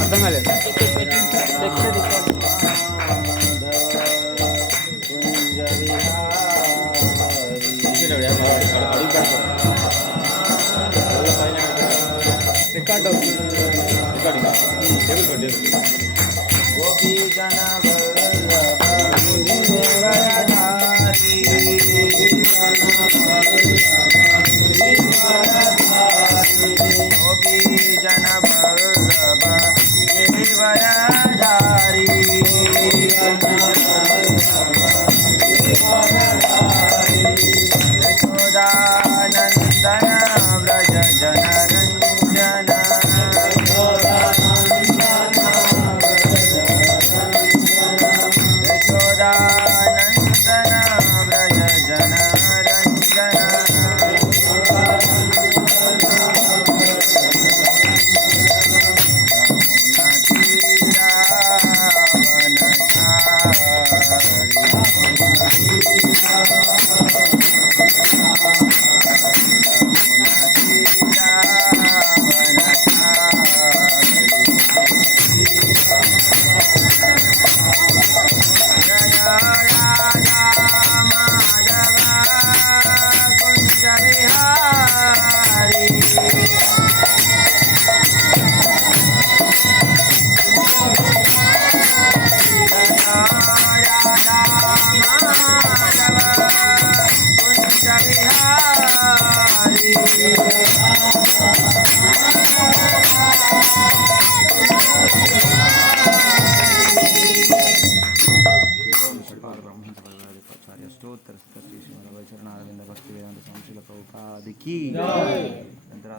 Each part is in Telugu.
అర్థం కాలేదు. రికార్డ్ అవుతుంది. రికార్డింగ్ టేబుల్ గోపీ జన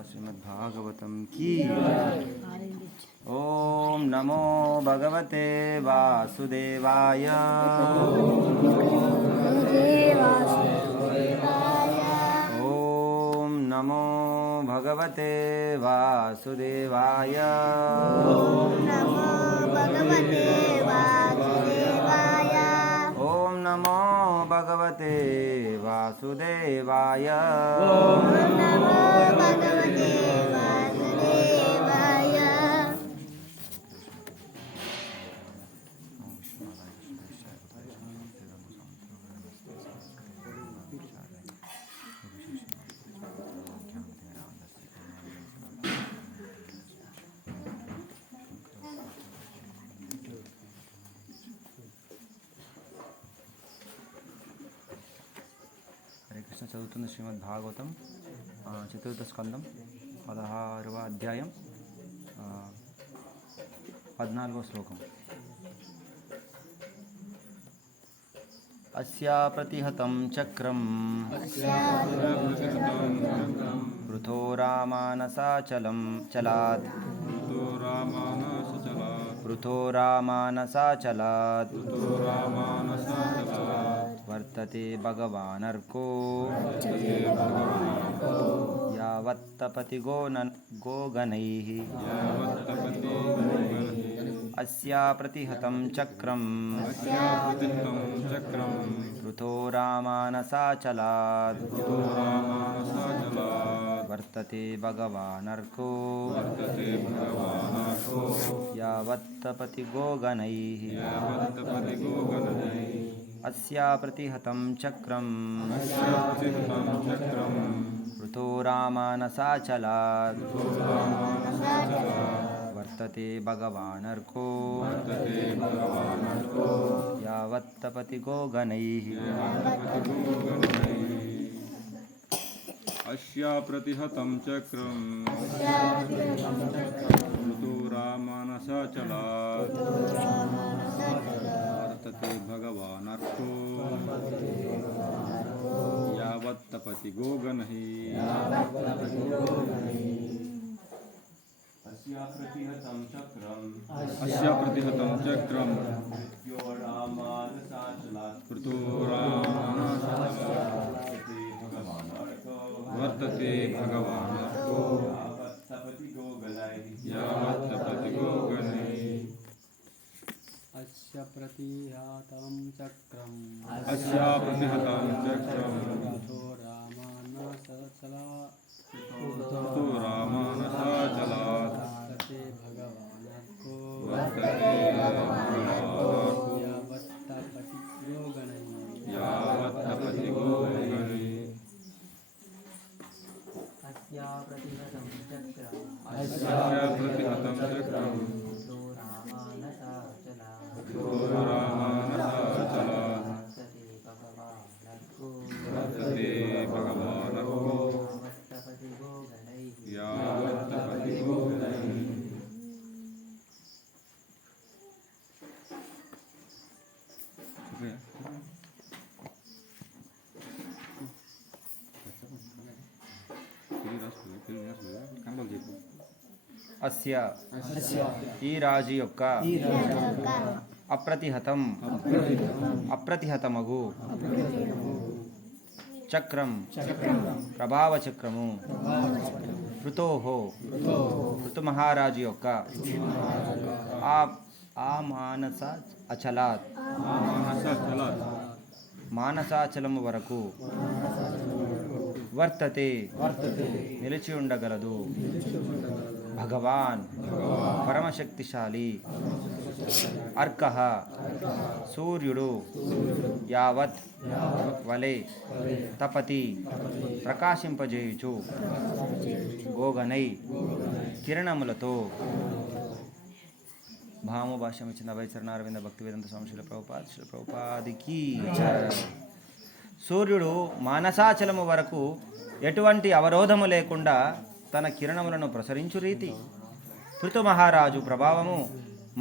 श्रीमद्भागवतम की। ओम नमो भगवते वासुदेवाय। ओम नमो भगवते वासुदेवाय। ओम नमो भगवते वासुदेवाय। చదువుతున్న శ్రీమద్ భాగవతం చతుర్థ స్కందం 16వ అధ్యాయం 14వ శ్లోకం. అస్యా ప్రతిహతం చక్రం వృథో రామానసాచలం చలాత్. వృథో రామానసాచలాత్ వర్తతే భగవానర్కో యావత్తపతి గోగణైః. అస్యా ప్రతిహతం చక్రం వృథో రామానసాచలాత్ వర్తతే భగవానర్కో యావత్తపతి గోగణైః. అస్యా ప్రతిహతం చక్రం వృథో రామానసాచలాత్ వర్తతే భగవానర్కో యావత్తపతి గోగణైః. అస్యా ప్రతిహతం చక్రం వృథో రామానసాచలాత్ వర్తతే భగవానర్కో యావత్తపతి గోగణైః. అస్యా ప్రతిహతం చక్రం వృథో రామానసాచలాత్ వర్తతే భగవానర్కో యావత్తపతి గోగణైః. అస్యా ప్రతిహతం చక్రం వృథో రామానసాచలాత్ ऋतुरामानसाचलात् वर्तते भगवानर्को वर्तते भगवानर्को यावत्तपति गोगणैः अस्या प्रतिहतं चक्रम् रामानसाचलात् वर्तते भगवानर्को यावत्तपति गोगणैः అస్య ఈ రాజు యొక్క అప్రతిహతమగు చక్రం ప్రభావ చక్రము ఋతుమహారాజు యొక్క ఆ మానస అచలాత్ మానసాచలము వరకు వర్తతే నిలిచి ఉండగలదు భగవాన్ పరమశక్తిశాలి అర్కః సూర్యుడు యావత్ వలె తపతి ప్రకాశింపజేయుచు గోగనై కిరణములతో భాము భాష్యం ఇచ్చిన వైచరణారవింద భక్తి వేదాంత స్వామి శ్రీల ప్రభుపాదికి సూర్యుడు మానసాచలము వరకు ఎటువంటి అవరోధము లేకుండా తన కిరణములను ప్రసరించు రీతి పృథు మహారాజు ప్రభావము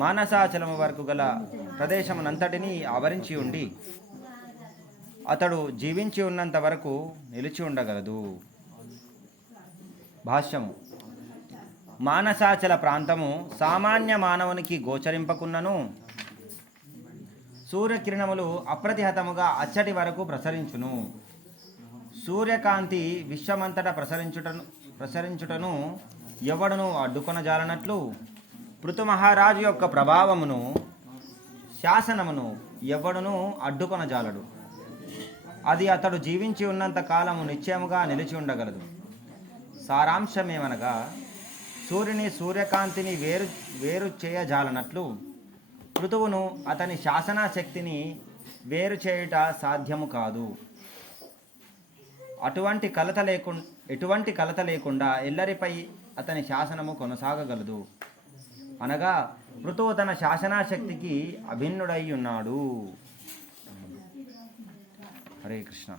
మానసాచలము వరకు గల ప్రదేశమునంతటినీ ఆవరించి ఉండి అతడు జీవించి ఉన్నంత వరకు నిలిచి ఉండగలదు. భాష్యము: మానసాచల ప్రాంతము సామాన్య మానవునికి గోచరింపకున్నను సూర్యకిరణములు అప్రతిహతముగా అచ్చటి వరకు ప్రసరించును. సూర్యకాంతి విశ్వమంతటా ప్రసరించుటను ఎవడును అడ్డుకొనజాలనట్లు పృథు మహారాజు యొక్క ప్రభావమును శాసనమును ఎవడును అడ్డుకొనజాలడు. అది అతడు జీవించి ఉన్నంత కాలము నిశ్చయముగా నిలిచి ఉండగలదు. సారాంశమేమనగా సూర్యకాంతిని వేరు చేయజాలనట్లు పృథువును అతని శాసన శక్తిని వేరు చేయుట సాధ్యము కాదు. ఎటువంటి కలత లేకుండా ఎల్లరిపై అతని శాసనము కొనసాగగలదు. అనగా పృథువు తన శాసనాశక్తికి అభిన్నుడై ఉన్నాడు. హరే కృష్ణ.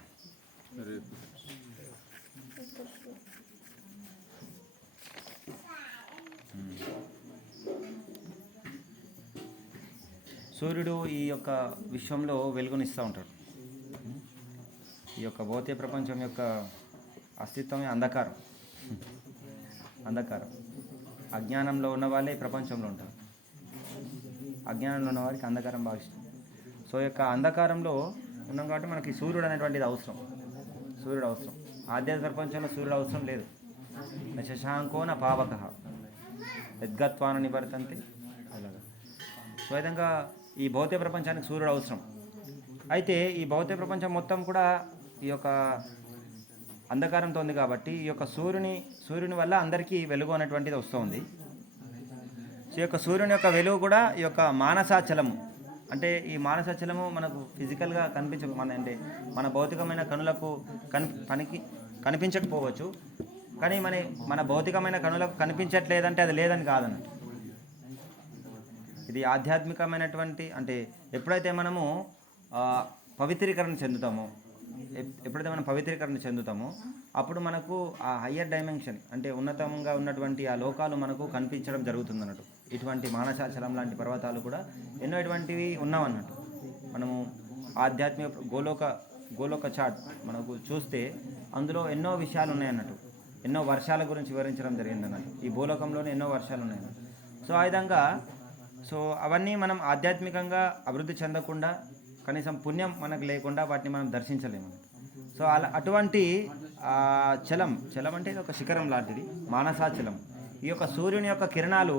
సూర్యుడు ఈ యొక్క విశ్వంలో వెలుగునిస్తూ ఉంటాడు. ఈ యొక్క భౌతిక ప్రపంచం యొక్క అస్తిత్వమే అంధకారం. అజ్ఞానంలో ఉన్న వాళ్ళే ప్రపంచంలో ఉంటారు. అజ్ఞానంలో ఉన్న వారికి అంధకారం బాగా ఇష్టం. సో యొక్క అంధకారంలో ఉన్నాం కాబట్టి మనకి సూర్యుడు అనేటువంటిది అవసరం. ఆధ్యాత్మిక ప్రపంచంలో సూర్యుడు అవసరం లేదు. శశాంకో న పావకః యద్గత్వాన నివర్తంతే. అలాగా సో విధంగా ఈ భౌతిక ప్రపంచానికి సూర్యుడు అవసరం. అయితే ఈ భౌతిక ప్రపంచం మొత్తం కూడా ఈ యొక్క అంధకారంతో ఉంది కాబట్టి ఈ యొక్క సూర్యుని వల్ల అందరికీ వెలుగు అనేటువంటిది వస్తుంది. సో ఈ యొక్క సూర్యుని యొక్క వెలుగు కూడా ఈ యొక్క మానసాచలము, అంటే ఈ మానసాచలము మనకు ఫిజికల్గా అంటే మన భౌతికమైన కనులకు కనిపించకపోవచ్చు. కానీ మన భౌతికమైన కనులకు కనిపించట్లేదంటే అది లేదని కాదన్నట్టు. ఇది ఆధ్యాత్మికమైనటువంటి, అంటే ఎప్పుడైతే మనము పవిత్రీకరణ చెందుతామో అప్పుడు మనకు ఆ హయ్యర్ డైమెన్షన్, అంటే ఉన్నతంగా ఉన్నటువంటి ఆ లోకాలు మనకు కనిపించడం జరుగుతుంది అన్నట్టు. ఇటువంటి మానసాచలం లాంటి పర్వతాలు కూడా ఎన్నో ఇటువంటివి ఉన్నామన్నట్టు. మనము ఆధ్యాత్మిక గోలోక చార్ట్ మనకు చూస్తే అందులో ఎన్నో విషయాలు ఉన్నాయన్నట్టు. ఎన్నో వర్షాల గురించి వివరించడం జరిగింది అన్నట్టు. ఈ భూలోకంలోనే ఎన్నో వర్షాలు ఉన్నాయి. సో ఆ విధంగా అవన్నీ మనం ఆధ్యాత్మికంగా అభివృద్ధి చెందకుండా, కనీసం పుణ్యం మనకు లేకుండా వాటిని మనం దర్శించలేము. సో అటువంటి చలం అంటే ఇది ఒక శిఖరం లాంటిది, మానసాచలం. ఈ యొక్క సూర్యుని యొక్క కిరణాలు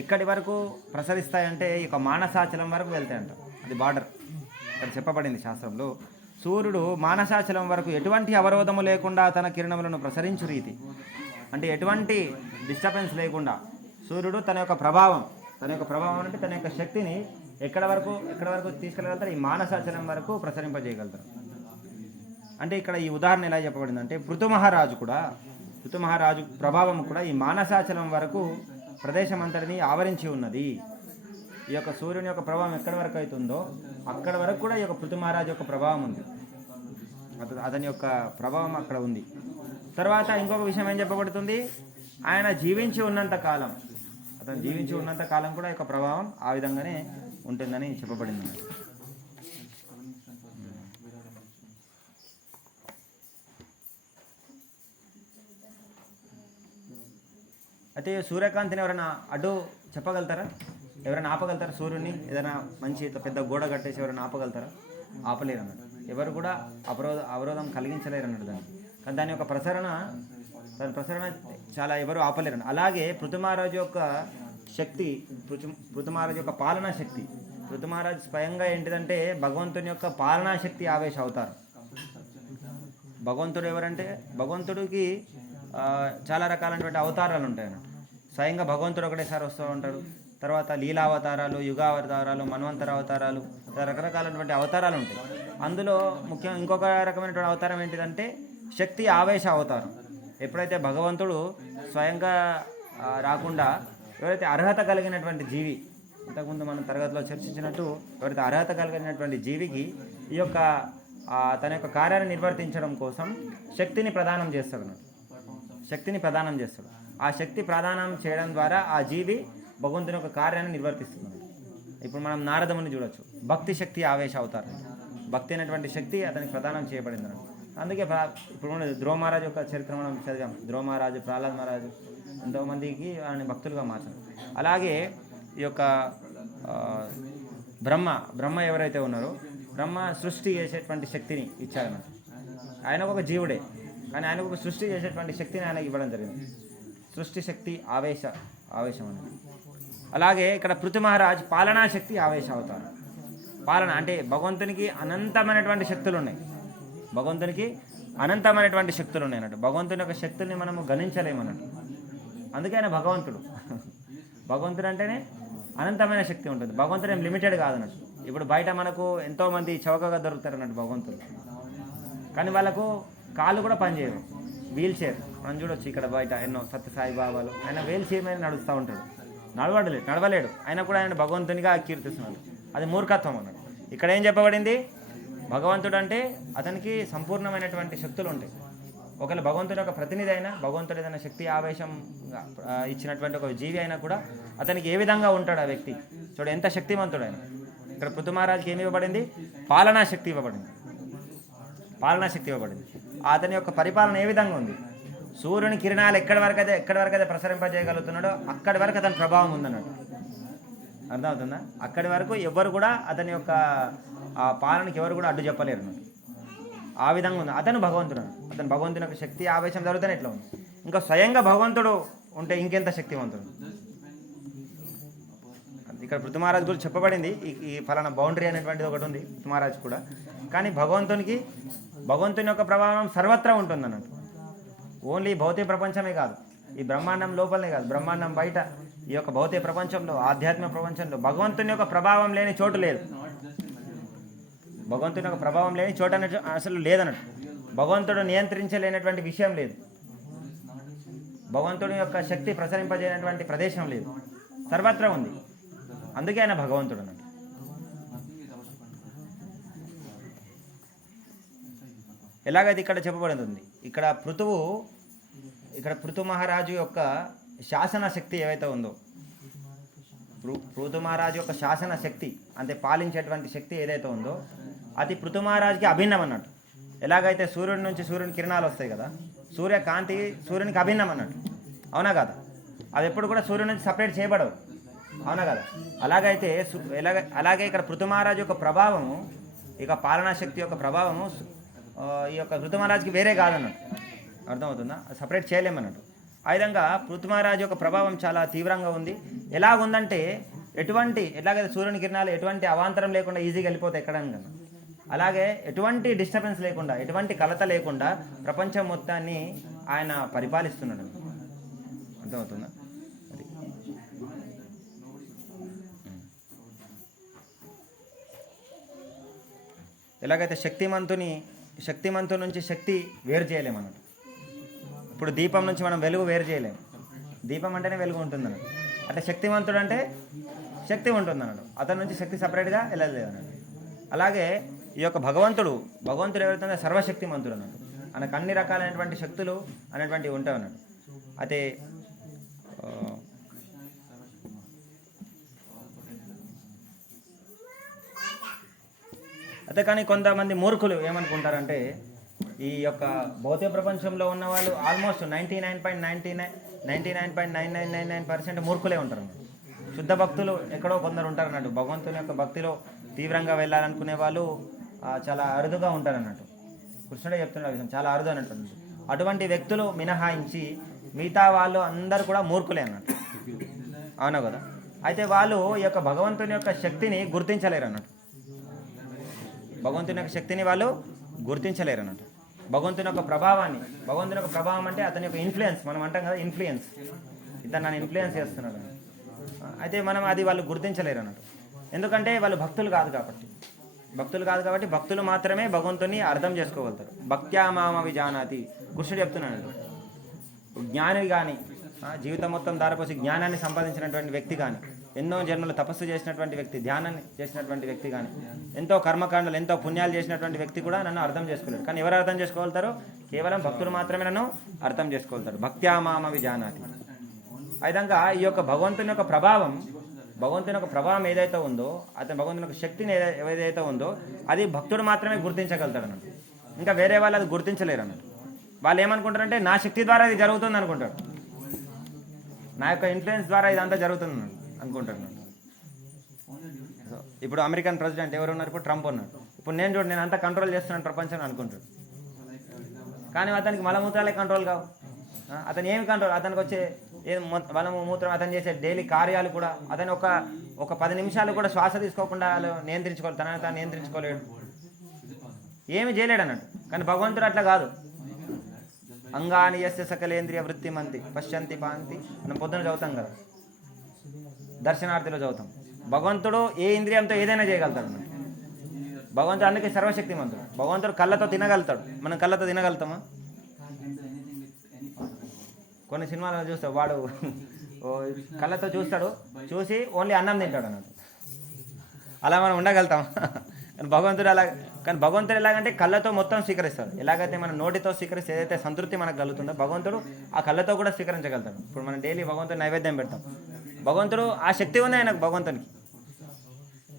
ఎక్కడి వరకు ప్రసరిస్తాయంటే ఈ యొక్క మానసాచలం వరకు వెళ్తాయంట. అది బార్డర్ ఇక్కడ చెప్పబడింది శాస్త్రంలో. సూర్యుడు మానసాచలం వరకు ఎటువంటి అవరోధము లేకుండా తన కిరణములను ప్రసరించు రీతి అంటే ఎటువంటి డిస్టర్బెన్స్ లేకుండా సూర్యుడు తన యొక్క ప్రభావం అంటే తన యొక్క శక్తిని ఎక్కడ వరకు తీసుకెళ్ళగలుగుతారు? ఈ మానసాచలం వరకు ప్రసరింపజేయగలుగుతారు. అంటే ఇక్కడ ఈ ఉదాహరణ ఎలా చెప్పబడింది అంటే పృథు మహారాజు ప్రభావం కూడా ఈ మానసాచలం వరకు ప్రదేశం అంతటిని ఆవరించి ఉన్నది. ఈ యొక్క సూర్యుని యొక్క ప్రభావం ఎక్కడి వరకు అవుతుందో అక్కడ వరకు కూడా ఈ యొక్క పృథు మహారాజు యొక్క ప్రభావం ఉంది. అతని యొక్క ప్రభావం అక్కడ ఉంది. తర్వాత ఇంకొక విషయం ఏం చెప్పబడుతుంది? అతను జీవించి ఉన్నంత కాలం కూడా ఈ యొక్క ప్రభావం ఆ విధంగానే ఉంటుందని చెప్పబడింది. అయితే సూర్యకాంతిని ఎవరైనా అడ్డు చెప్పగలుగుతారా? ఎవరైనా ఆపగలుగుతారా? సూర్యుడిని ఏదైనా మంచి పెద్ద గోడ కట్టేసి ఎవరైనా ఆపగలుగుతారా? ఆపలేరు అన్నట్టు. ఎవరు కూడా అవరోధం కలిగించలేరు అన్నట్టు దాన్ని. కానీ దాని యొక్క ప్రసరణ చాలా ఎవరు ఆపలేరు. అలాగే పృథు మహారాజు యొక్క శక్తి, పృథు మహారాజు యొక్క పాలనా శక్తి, పృథు మహారాజు స్వయంగా ఏంటిదంటే భగవంతుని యొక్క పాలనా శక్తి ఆవేశ అవుతారు. భగవంతుడు ఎవరంటే భగవంతుడికి చాలా రకాలైనటువంటి అవతారాలు ఉంటాయి అన్నట్టు. స్వయంగా భగవంతుడు ఒకటేసారి వస్తూ ఉంటాడు. తర్వాత లీలావతారాలు, యుగావతారాలు, మన్వంతర అవతారాలు, రకరకాలైనటువంటి అవతారాలు ఉంటాయి. అందులో ముఖ్యంగా ఇంకొక రకమైనటువంటి అవతారం ఏంటిదంటే శక్తి ఆవేశ అవతారం. ఎప్పుడైతే భగవంతుడు స్వయంగా రాకుండా ఎవరైతే అర్హత కలిగినటువంటి జీవి, ఇంతకుముందు మనం తరగతిలో చర్చించినట్టు ఎవరైతే అర్హత కలిగినటువంటి జీవికి ఈ యొక్క తన యొక్క కార్యాన్ని నిర్వర్తించడం కోసం శక్తిని ప్రదానం చేస్తాడు. ఆ శక్తి ప్రదానం చేయడం ద్వారా ఆ జీవి భగవంతుని యొక్క కార్యాన్ని నిర్వర్తిస్తున్నాడు. ఇప్పుడు మనం నారదముని చూడొచ్చు. భక్తి శక్తి ఆవేశ అవుతారు. భక్తి అనేటువంటి శక్తి అతనికి ప్రదానం చేయబడింది అన్నట్టు. అందుకే ఇప్పుడు ధ్రువ మహారాజు యొక్క చరిత్ర మనం చదివాం. ధ్రువ మహారాజు, ప్రహ్లాద్ మహారాజు ఎంతోమందికి ఆయన భక్తులుగా మార్చారు. అలాగే ఈ యొక్క బ్రహ్మ ఎవరైతే ఉన్నారో బ్రహ్మ సృష్టి చేసేటువంటి శక్తిని ఇచ్చారన్నమాట. ఆయనకు ఒక జీవుడే, కానీ ఆయనకు ఒక సృష్టి చేసేటువంటి శక్తిని ఆయనకి ఇవ్వడం జరిగింది. సృష్టి శక్తి ఆవేశం అనేది. అలాగే ఇక్కడ పృథు మహారాజ్ పాలనా శక్తి ఆవేశ అవుతారు. పాలన అంటే భగవంతునికి అనంతమైనటువంటి శక్తులు ఉన్నాయి. అన్నట్టు. భగవంతుని యొక్క శక్తుల్ని మనము గణించలేమన్నట్టు. అందుకే ఆయన భగవంతుడు అంటేనే అనంతమైన శక్తి ఉంటుంది. భగవంతుడు ఏం లిమిటెడ్ కాదన్నట్టు. ఇప్పుడు బయట మనకు ఎంతోమంది చౌకగా దొరుకుతారు అన్నట్టు భగవంతుడు, కానీ వాళ్ళకు కాళ్ళు కూడా పనిచేయవు. వీల్ చైర్ మనం చూడొచ్చు ఇక్కడ బయట ఎన్నో సత్యసాయి బాబాలు. ఆయన వీల్ చైర్ మీద నడుస్తూ ఉంటాడు. నడవలేడు. అయినా కూడా ఆయన భగవంతునిగా కీర్తిస్తున్నాడు. అది మూర్ఖత్వం అన్నాడు. ఇక్కడ ఏం చెప్పబడింది? భగవంతుడు అంటే అతనికి సంపూర్ణమైనటువంటి శక్తులు ఉంటాయి. ఒకవేళ భగవంతుడి యొక్క ప్రతినిధి అయినా, భగవంతుడు ఏదైనా శక్తి ఆవేశం ఇచ్చినటువంటి ఒక జీవి అయినా కూడా అతనికి ఏ విధంగా ఉంటాడు ఆ వ్యక్తి? చూడు ఎంత శక్తివంతుడు ఆయన. ఇక్కడ పృథు మహారాజుకి ఏమి ఇవ్వబడింది? పాలనా శక్తి ఇవ్వబడింది. అతని యొక్క పరిపాలన ఏ విధంగా ఉంది? సూర్యుని కిరణాలు ఎక్కడి వరకు అయితే ప్రసరింపజేయగలుగుతున్నాడో అక్కడి వరకు అతని ప్రభావం ఉందన్నట్టు. అర్థమవుతుందా? అక్కడి వరకు ఎవరు కూడా అతని యొక్క ఆ పాలనకి ఎవరు కూడా అడ్డు చెప్పలేరు అన్నట్టు. ఆ విధంగా ఉంది. అతను భగవంతుని యొక్క శక్తి ఆవేశం జరుగుతూనే ఎట్లా ఉంది. ఇంకా స్వయంగా భగవంతుడు ఉంటే ఇంకెంత శక్తివంతుడు. ఇక్కడ పృథు మహారాజు గురించి చెప్పబడింది. ఈ ఫలానా బౌండరీ అనేటువంటిది ఒకటి ఉంది పృథు మహారాజు కూడా. కానీ భగవంతుని యొక్క ప్రభావం సర్వత్రా ఉంటుంది అన్నట్టు. ఓన్లీ భౌతిక ప్రపంచమే కాదు, ఈ బ్రహ్మాండం లోపలనే కాదు, బ్రహ్మాండం బయట ఈ యొక్క భౌతిక ప్రపంచంలో, ఆధ్యాత్మిక ప్రపంచంలో భగవంతుని యొక్క ప్రభావం లేని చోటు లేదు. భగవంతుని యొక్క ప్రభావం లేని చోటు అన్నట్టు అసలు లేదన్నట్టు. భగవంతుడు నియంత్రించలేనటువంటి విషయం లేదు. భగవంతుని యొక్క శక్తి ప్రసరింపజేయనటువంటి ప్రదేశం లేదు. సర్వత్రా ఉంది. అందుకే ఆయన భగవంతుడు అన్నట్టు. ఎలాగైతే ఇక్కడ చెప్పబడింది, ఇక్కడ పృథు మహారాజు యొక్క శాసన శక్తి ఏవైతే ఉందో, పృథు మహారాజు యొక్క శాసన శక్తి అంటే పాలించేటువంటి శక్తి ఏదైతే ఉందో అది పృథు మహారాజుకి అభిన్నం అన్నట్టు. ఎలాగైతే సూర్యుడి నుంచి సూర్యుని కిరణాలు వస్తాయి కదా, సూర్యకాంతి సూర్యునికి అభిన్నం అన్నట్టు. అవునా కదా? అది ఎప్పుడు కూడా సూర్యుడి నుంచి సపరేట్ చేయబడవు. అవునా కదా? అలాగే ఇక్కడ పృథు మహారాజు యొక్క ప్రభావము, ఇక పాలనా శక్తి యొక్క ప్రభావము ఈ యొక్క పృథు మహారాజుకి వేరే కాదన్నట్టు. అర్థమవుతుందా? సపరేట్ చేయలేమన్నట్టు. ఆ విధంగా పృథు మహారాజు యొక్క ప్రభావం చాలా తీవ్రంగా ఉంది. ఎలాగుందంటే ఎట్లాగైతే సూర్యుని కిరణాలు ఎటువంటి అవాంతరం లేకుండా ఈజీగా వెళ్ళిపోతాయి ఎక్కడానికి, అలాగే ఎటువంటి డిస్టర్బెన్స్ లేకుండా, ఎటువంటి కలత లేకుండా ప్రపంచం మొత్తాన్ని ఆయన పరిపాలిస్తున్నాడు. అర్థమవుతుందా? అది ఎలాగైతే శక్తిమంతుని నుంచి శక్తి వేరు చేయలేము అన్నట్టు. ఇప్పుడు దీపం నుంచి మనం వెలుగు వేరు చేయలేము. దీపం అంటేనే వెలుగు ఉంటుంది అన్నట్టు. అంటే శక్తిమంతుడు అంటే శక్తి ఉంటుంది అన్నాడు, అతని నుంచి శక్తి సపరేట్గా వెళ్ళలేదు అన్నాడు. అలాగే ఈ యొక్క భగవంతుడు ఎవరైతే సర్వశక్తిమంతుడు అన్నాడు. మనకు అన్ని రకాలైనటువంటి శక్తులు అనేటువంటివి ఉంటాయి అన్నాడు. అయితే కానీ కొంతమంది మూర్ఖులు ఏమనుకుంటారంటే ఈ యొక్క భౌతిక ప్రపంచంలో ఉన్న వాళ్ళు ఆల్మోస్ట్ 99.999999% మూర్ఖులే ఉంటారు. శుద్ధ భక్తులు ఎక్కడో కొందరు ఉంటారు అన్నట్టు. భగవంతుని యొక్క భక్తిలో తీవ్రంగా వెళ్ళాలనుకునే వాళ్ళు చాలా అరుదుగా ఉంటారు అన్నట్టు. కృష్ణుడే చెప్తున్న విషయం చాలా అరుదు అన్నట్టు. అటువంటి వ్యక్తులు మినహాయించి మిగతా వాళ్ళు అందరూ కూడా మూర్ఖులే అన్నట్టు. అవునా కదా? అయితే వాళ్ళు ఈ యొక్క భగవంతుని యొక్క శక్తిని గుర్తించలేరు అన్నట్టు. భగవంతుని యొక్క శక్తిని వాళ్ళు గుర్తించలేరు అన్నట్టు. భగవంతుని యొక్క ప్రభావం అంటే అతని యొక్క ఇన్ఫ్లుయెన్స్, మనం అంటాం కదా ఇన్ఫ్లుయెన్స్, ఇతను నన్ను ఇన్ఫ్లుయెన్స్ చేస్తున్నాడు అని. అయితే మనం అది వాళ్ళు గుర్తించలేరు అన్నట్టు. ఎందుకంటే వాళ్ళు భక్తులు కాదు కాబట్టి భక్తులు మాత్రమే భగవంతుని అర్థం చేసుకోగలుగుతారు. భక్త్యా మామ విజానాతి కృష్ణుడు చెప్తున్నాడు. జ్ఞాని కానీ జీవితం మొత్తం దారిపోసి జ్ఞానాన్ని సంపాదించినటువంటి వ్యక్తి కానీ, ఎన్నో జన్మలు తపస్సు చేసినటువంటి వ్యక్తి, ధ్యానాన్ని చేసినటువంటి వ్యక్తి కానీ, ఎంతో కర్మకాండలు ఎంతో పుణ్యాలు చేసినటువంటి వ్యక్తి కూడా నన్ను అర్థం చేసుకోలేడు. కానీ ఎవరు అర్థం చేసుకోగలుగుతారు? కేవలం భక్తులు మాత్రమే నన్ను అర్థం చేసుకోగలుగుతారు. భక్త్యా మామ విజానాతి. ఆ విధంగా ఈ యొక్క భగవంతుని యొక్క ప్రభావం ఏదైతే ఉందో, అతని భగవంతుని యొక్క శక్తిని ఏదైతే ఉందో అది భక్తుడు మాత్రమే గుర్తించగలుగుతాడు అన్నట్టు. ఇంకా వేరే వాళ్ళు అది గుర్తించలేరు అన్నట్టు. వాళ్ళు ఏమనుకుంటారంటే నా శక్తి ద్వారా ఇది జరుగుతుంది అనుకుంటాడు, నా యొక్క ఇన్ఫ్లుయెన్స్ ద్వారా ఇదంతా జరుగుతుంది అనుకుంటాడు. ఇప్పుడు అమెరికన్ ప్రెసిడెంట్ ఎవరు ఉన్నారు? ఇప్పుడు ట్రంప్ ఉన్నాడు. ఇప్పుడు నేను అంతా కంట్రోల్ చేస్తున్నాను ప్రపంచాన్ని అనుకుంటాడు. కానీ అతనికి మలమూత్రాలే కంట్రోల్ కావు. అతను ఏమి కంట్రోల్? అతనికి వచ్చే మూత్రం, అతను చేసే డైలీ కార్యాలు కూడా అతను ఒక 10 నిమిషాలు కూడా శ్వాస తీసుకోకుండా తనని తాను నియంత్రించుకోలేడు, ఏమి చేయలేడు అన్నట్టు. కానీ భగవంతుడు అట్లా కాదు. అంగాని యస్య సకలేంద్రియ వృత్తిమంతి పశ్యంతి పాంతి మనం పొద్దున చదువుతాం కదా, దర్శనార్థిలో చదువుతాం. భగవంతుడు ఏ ఇంద్రియంతో ఏదైనా చేయగలుగుతాడు అన్నట్టు. భగవంతుడు అందుకే సర్వశక్తిమంతుడు. భగవంతుడు కళ్ళతో తినగలుగుతాడు, మనం కళ్ళతో తినగలుగుతామా? కొన్ని సినిమాలను చూస్తాడు, వాడు కళ్ళతో చూసి ఓన్లీ అన్నం తింటాడు అన్నట్టు. అలా మనం ఉండగలుగుతాం. కానీ భగవంతుడు ఎలాగంటే కళ్ళతో మొత్తం స్వీకరిస్తాడు. ఎలాగైతే మన నోటితో స్వీకరిస్తే ఏదైతే సంతృప్తి మనకు కలుగుతుందో భగవంతుడు ఆ కళ్ళతో కూడా స్వీకరించగలుగుతాడు. ఇప్పుడు మనం డైలీ భగవంతుడు నైవేద్యం పెడతాం. భగవంతుడు ఆ శక్తి ఉంది ఆయనకు.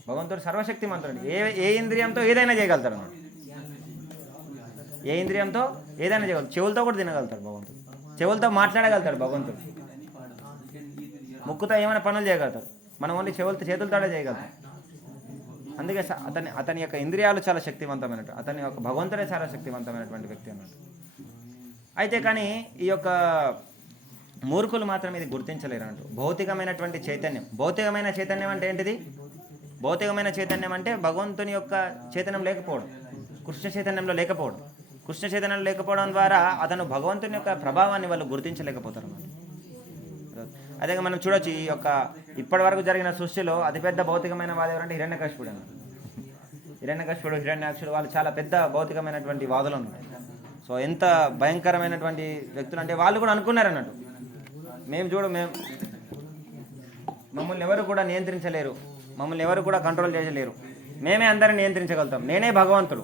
భగవంతుడు సర్వశక్తిమంతుడు. ఏ ఇంద్రియంతో ఏదైనా చేయగలుగుతాడు అన్నమాట. ఏ ఇంద్రియంతో ఏదైనా చేయగలుగుతాడు. చెవులతో కూడా తినగలుగుతాడు భగవంతుడు. చెవులతో మాట్లాడగలుగుతాడు భగవంతుడు. ముక్కుతో ఏమైనా పనులు చేయగలుగుతాడు. మనం ఓన్లీ చేతులతోనే చేయగలుగుతాం. అందుకే అతని యొక్క ఇంద్రియాలు చాలా శక్తివంతమైనట్టు. అతని యొక్క భగవంతుడే చాలా శక్తివంతమైనటువంటి వ్యక్తి అన్నట్టు. అయితే కానీ ఈ యొక్క మూర్ఖులు మాత్రం ఇది గుర్తించలేరు అన్నట్టు. భౌతికమైన చైతన్యం అంటే ఏంటిది? భౌతికమైన చైతన్యం అంటే భగవంతుని యొక్క చైతన్యం లేకపోవడం, కృష్ణ చైతన్యంలో లేకపోవడం. కృష్ణ చైతన్యం లేకపోవడం ద్వారా అతను భగవంతుని యొక్క ప్రభావాన్ని వాళ్ళు గుర్తించలేకపోతారు అన్నమాట. అదే మనం చూడొచ్చు, ఈ యొక్క ఇప్పటి వరకు జరిగిన సృష్టిలో అతిపెద్ద భౌతికమైన వాడు ఎవరంటే హిరణ్యకశిపుడు అన్నమాట. హిరణ్యాక్షుడు వాళ్ళు చాలా పెద్ద భౌతికమైనటువంటి వాదులు అన్నమాట. సో ఎంత భయంకరమైనటువంటి వ్యక్తులు అంటే వాళ్ళు కూడా అనుకున్నారు అన్నట్టు, మమ్మల్ని ఎవరు కూడా నియంత్రించలేరు, మమ్మల్ని ఎవరు కూడా కంట్రోల్ చేయలేరు, మేమే అందరిని నియంత్రించగలుగుతాం, నేనే భగవంతుడు,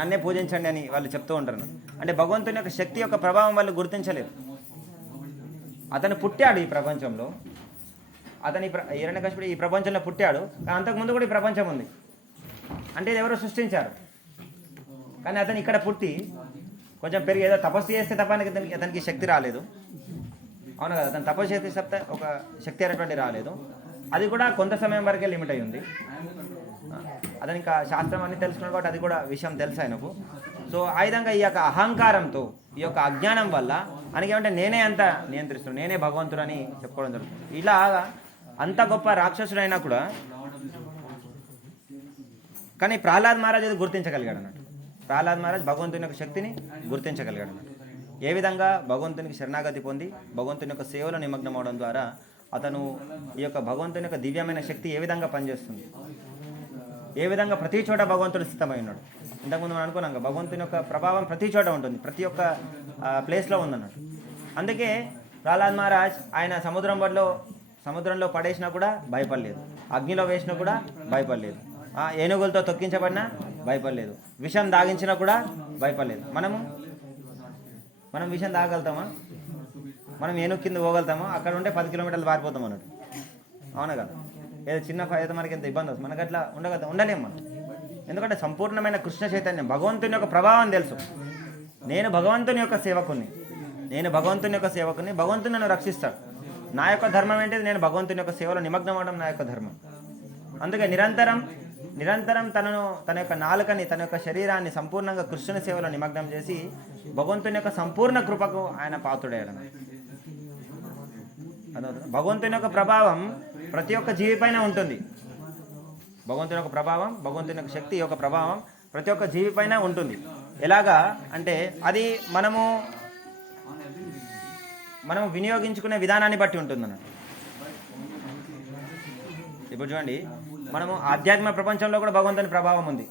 నన్నే పూజించండి అని వాళ్ళు చెప్తూ ఉంటారు. అంటే భగవంతుని యొక్క శక్తి యొక్క ప్రభావం వాళ్ళు గుర్తించలేరు. అతను పుట్టాడు ఈ ప్రపంచంలో, హిరణ్యకశిపుడు ఈ ప్రపంచంలో పుట్టాడు. కానీ అంతకుముందు కూడా ఈ ప్రపంచం ఉంది. అంటే ఇది ఎవరో సృష్టించారు. కానీ అతను ఇక్కడ పుట్టి కొంచెం పెరిగి ఏదో తపస్సు చేస్తే తప్ప అతనికి శక్తి రాలేదు. అవును కదా? అతను తపస్సు చేస్తే తప్ప ఒక శక్తి అనేటువంటి రాలేదు. అది కూడా కొంత సమయం వరకే లిమిట్ అయి ఉంది. అతను ఇంకా శాస్త్రం అన్ని తెలుసుకున్నాడు కాబట్టి అది కూడా విషయం తెలుసు ఆయనకు. సో ఆ విధంగా ఈ యొక్క అహంకారంతో, ఈ యొక్క అజ్ఞానం వల్ల ఆయనకేమంటే నేనే అంత నియంత్రిస్తున్నాను, నేనే భగవంతుడు అని చెప్పుకోవడం జరుగుతుంది. ఇలా అంత గొప్ప రాక్షసుడైనా కూడా కానీ ప్రహ్లాద్ మహారాజ్ అది గుర్తించగలిగాడు అన్నట్టు. ప్రహ్లాద్ మహారాజ్ భగవంతుని యొక్క శక్తిని గుర్తించగలిగాడు అన్నట్టు. ఏ విధంగా భగవంతునికి శరణాగతి పొంది భగవంతుని యొక్క సేవలో నిమగ్నం అవడం ద్వారా అతను ఈ యొక్క భగవంతుని యొక్క దివ్యమైన శక్తి ఏ విధంగా పనిచేస్తుంది, ఏ విధంగా ప్రతి చోట భగవంతుడు స్థితమై ఉన్నాడు. ఇంతకుముందు మనం అనుకున్నాం భగవంతుని యొక్క ప్రభావం ప్రతి చోట ఉంటుంది, ప్రతి ఒక్క ప్లేస్లో ఉందన్నట్టు. అందుకే ప్రహ్లాద్ మహారాజ్ ఆయన సముద్రంలో పడేసినా కూడా భయపడలేదు, అగ్నిలో వేసినా కూడా భయపడలేదు, ఏనుగులతో తొక్కించబడినా భయపడలేదు, విషం దాగించినా కూడా భయపడలేదు. మనం విషం తాగలుగుతామా? మనం ఏనుగు కింద పోగలుగుతామా? అక్కడ ఉంటే 10 కిలోమీటర్లు పారిపోతాం అన్నట్టు. అవునా కదా? ఏదో చిన్న అయితే మనకి ఎంత ఇబ్బంది వస్తుంది, మనకు అట్లా ఉండలేము మనం. ఎందుకంటే సంపూర్ణమైన కృష్ణ చైతన్యం, భగవంతుని యొక్క ప్రభావం తెలుసు. నేను భగవంతుని యొక్క సేవకుని, భగవంతుని నన్ను రక్షిస్తాడు. నా యొక్క ధర్మం ఏంటిది? నేను భగవంతుని యొక్క సేవలో నిమగ్నం అవడం నా యొక్క ధర్మం. అందుకే నిరంతరం తన యొక్క నాలుకని, తన యొక్క శరీరాన్ని సంపూర్ణంగా కృష్ణుని సేవలో నిమగ్నం చేసి భగవంతుని యొక్క సంపూర్ణ కృపకు ఆయన పాత్రుడయ్యడం. భగవంతుని యొక్క ప్రభావం ప్రతి ఒక్క జీవిపైన ఉంటుంది. భగవంతుని యొక్క ప్రభావం, భగవంతుని యొక్క శక్తి యొక్క ప్రభావం ప్రతి ఒక్క జీవిపైన ఉంటుంది. ఎలాగా అంటే అది మనము వినియోగించుకునే విధానాన్ని బట్టి ఉంటుంది అన్నట్టు. ఇప్పుడు చూడండి, మనము ఆధ్యాత్మిక ప్రపంచంలో కూడా భగవంతుని ప్రభావం ఉంది,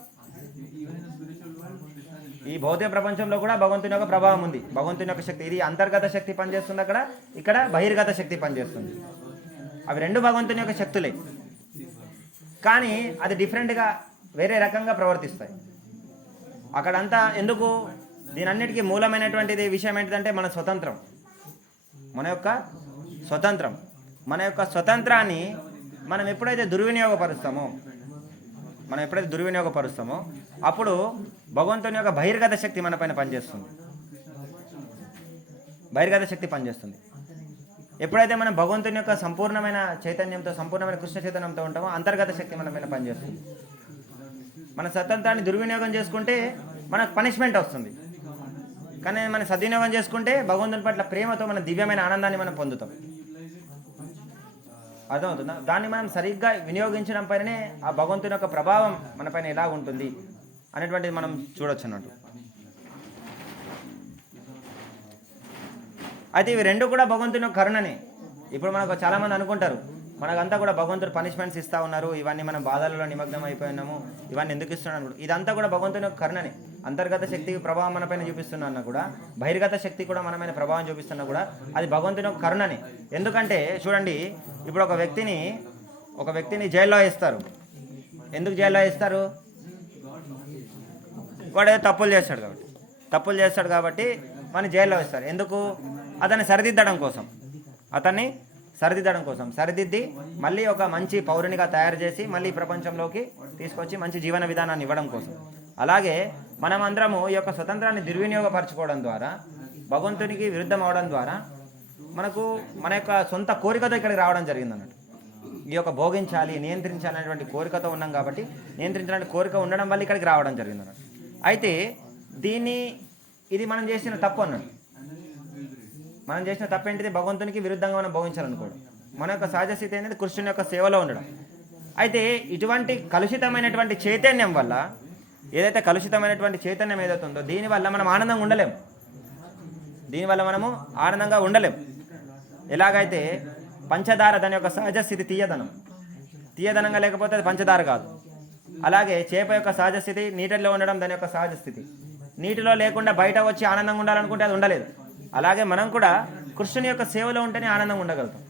ఈ భౌతిక ప్రపంచంలో కూడా భగవంతుని యొక్క ప్రభావం ఉంది. భగవంతుని యొక్క శక్తి, ఇది అంతర్గత శక్తి పనిచేస్తుంది అక్కడ, ఇక్కడ బహిర్గత శక్తి పనిచేస్తుంది. అవి రెండు భగవంతుని యొక్క శక్తులే, కానీ అది డిఫరెంట్గా వేరే రకంగా ప్రవర్తిస్తాయి. అక్కడంతా ఎందుకు? దీనన్నిటికీ మూలమైనటువంటిది విషయం ఏంటిదంటే మన మన యొక్క స్వతంత్రాన్ని మనం ఎప్పుడైతే దుర్వినియోగపరుస్తామో అప్పుడు భగవంతుని యొక్క బహిర్గత శక్తి మన పైన పనిచేస్తుంది. ఎప్పుడైతే మనం భగవంతుని యొక్క సంపూర్ణమైన చైతన్యంతో, సంపూర్ణమైన కృష్ణ చైతన్యంతో ఉంటామో అంతర్గత శక్తి మన పైన పనిచేస్తుంది. మన స్వతంత్రాన్ని దుర్వినియోగం చేసుకుంటే మనకు పనిష్మెంట్ వస్తుంది, కానీ మనం సద్వినియోగం చేసుకుంటే భగవంతుని పట్ల ప్రేమతో మన దివ్యమైన ఆనందాన్ని మనం పొందుతాం. అర్థమవుతుందా? దాన్ని మనం సరిగ్గా వినియోగించడం పైననే ఆ భగవంతుని యొక్క ప్రభావం మన పైన ఎలా ఉంటుంది అనేటువంటిది మనం చూడొచ్చు అన్నట్టు. అయితే ఇవి రెండు కూడా భగవంతుని యొక్క కరుణనే. ఇప్పుడు మనకు చాలామంది అనుకుంటారు మనకంతా కూడా భగవంతుడు పనిష్మెంట్స్ ఇస్తూ ఉన్నారు, ఇవన్నీ మనం బాధలలో నిమగ్నం అయిపోయి ఉన్నాము, ఇవన్నీ ఎందుకు ఇస్తున్నాను. ఇదంతా కూడా భగవంతుని యొక్క కరుణనే. అంతర్గత శక్తి ప్రభావం మన పైన చూపిస్తున్నా కూడా, బహిర్గత శక్తి కూడా మన పైన ప్రభావం చూపిస్తున్నా కూడా అది భగవంతుని యొక్క కరుణనే. ఎందుకంటే చూడండి, ఇప్పుడు ఒక వ్యక్తిని జైల్లో వేస్తారు. ఎందుకు జైల్లో వేస్తారు? వాడు తప్పులు చేస్తాడు కాబట్టి మన జైల్లో వేస్తారు. ఎందుకు? అతన్ని సరిదిద్దడం కోసం, సరిదిద్ది మళ్ళీ ఒక మంచి పౌరునిగా తయారు చేసి మళ్ళీ ప్రపంచంలోకి తీసుకొచ్చి మంచి జీవన విధానాన్ని ఇవ్వడం కోసం. అలాగే మనమందరము ఈ యొక్క స్వతంత్రాన్ని దుర్వినియోగపరచుకోవడం ద్వారా, భగవంతునికి విరుద్ధం అవడం ద్వారా మన యొక్క సొంత కోరికతో ఇక్కడికి రావడం జరిగింది అన్నట్టు. ఈ యొక్క భోగించాలి, నియంత్రించాలి అనేటువంటి కోరికతో ఉన్నాం కాబట్టి, నియంత్రించాలని కోరిక ఉండడం వల్ల ఇక్కడికి రావడం జరిగింది అన్నట్టు. అయితే ఇది మనం చేసిన తప్పు అన్నట్టు. మనం చేసిన తప్పేంటిది? భగవంతునికి విరుద్ధంగా మనం భోగించాలనుకోవడం. మన యొక్క సహజ స్థితి అనేది కృష్ణుని యొక్క సేవలో ఉండడం. అయితే ఇటువంటి కలుషితమైనటువంటి చైతన్యం వల్ల, ఏదైతే కలుషితమైనటువంటి చైతన్యం ఏదైతే ఉందో దీనివల్ల మనం ఆనందంగా ఉండలేము. ఎలాగైతే పంచదార దాని యొక్క సహజ స్థితి తీయదనంగా లేకపోతే అది పంచదార కాదు. అలాగే చేప యొక్క సహజ స్థితి నీటిలో ఉండడం దాని యొక్క సహజ స్థితి. నీటిలో లేకుండా బయట వచ్చి ఆనందంగా ఉండాలనుకుంటే అది ఉండలేదు. అలాగే మనం కూడా కృష్ణుని యొక్క సేవలో ఉంటేనే ఆనందంగా ఉండగలుగుతాం.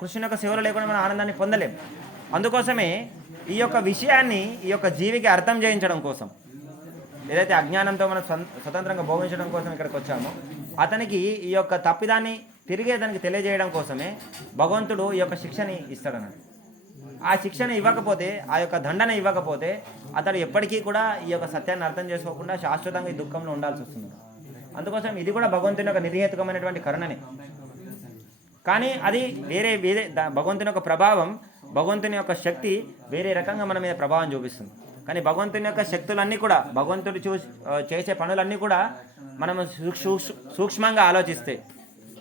కృష్ణుని యొక్క సేవలో లేకుండా మనం ఆనందాన్ని పొందలేం. అందుకోసమే ఈ యొక్క విషయాన్ని ఈ యొక్క జీవికి అర్థం చేయించడం కోసం, ఏదైతే అజ్ఞానంతో మనం స్వతంత్రంగా భోగించడం కోసం ఇక్కడికి వచ్చామో, అతనికి ఈ యొక్క తప్పిదాన్ని తిరిగి అతనికి తెలియజేయడం కోసమే భగవంతుడు ఈ యొక్క శిక్షని ఇస్తాడన్నాడు. ఆ శిక్షణ ఇవ్వకపోతే, ఆ యొక్క దండన ఇవ్వకపోతే అతడు ఎప్పటికీ కూడా ఈ యొక్క సత్యాన్ని అర్థం చేసుకోకుండా శాశ్వతంగా ఈ దుఃఖంలో ఉండాల్సి వస్తుంది. అందుకోసం ఇది కూడా భగవంతుని యొక్క నిర్హేతుకమైనటువంటి కరుణనే. కానీ అది వేరే భగవంతుని యొక్క ప్రభావం, భగవంతుని యొక్క శక్తి వేరే రకంగా మన మీద ప్రభావం చూపిస్తుంది. కానీ భగవంతుని యొక్క శక్తులన్నీ కూడా, భగవంతుడు చేసే పనులన్నీ కూడా మనము సూక్ష్మంగా ఆలోచిస్తే,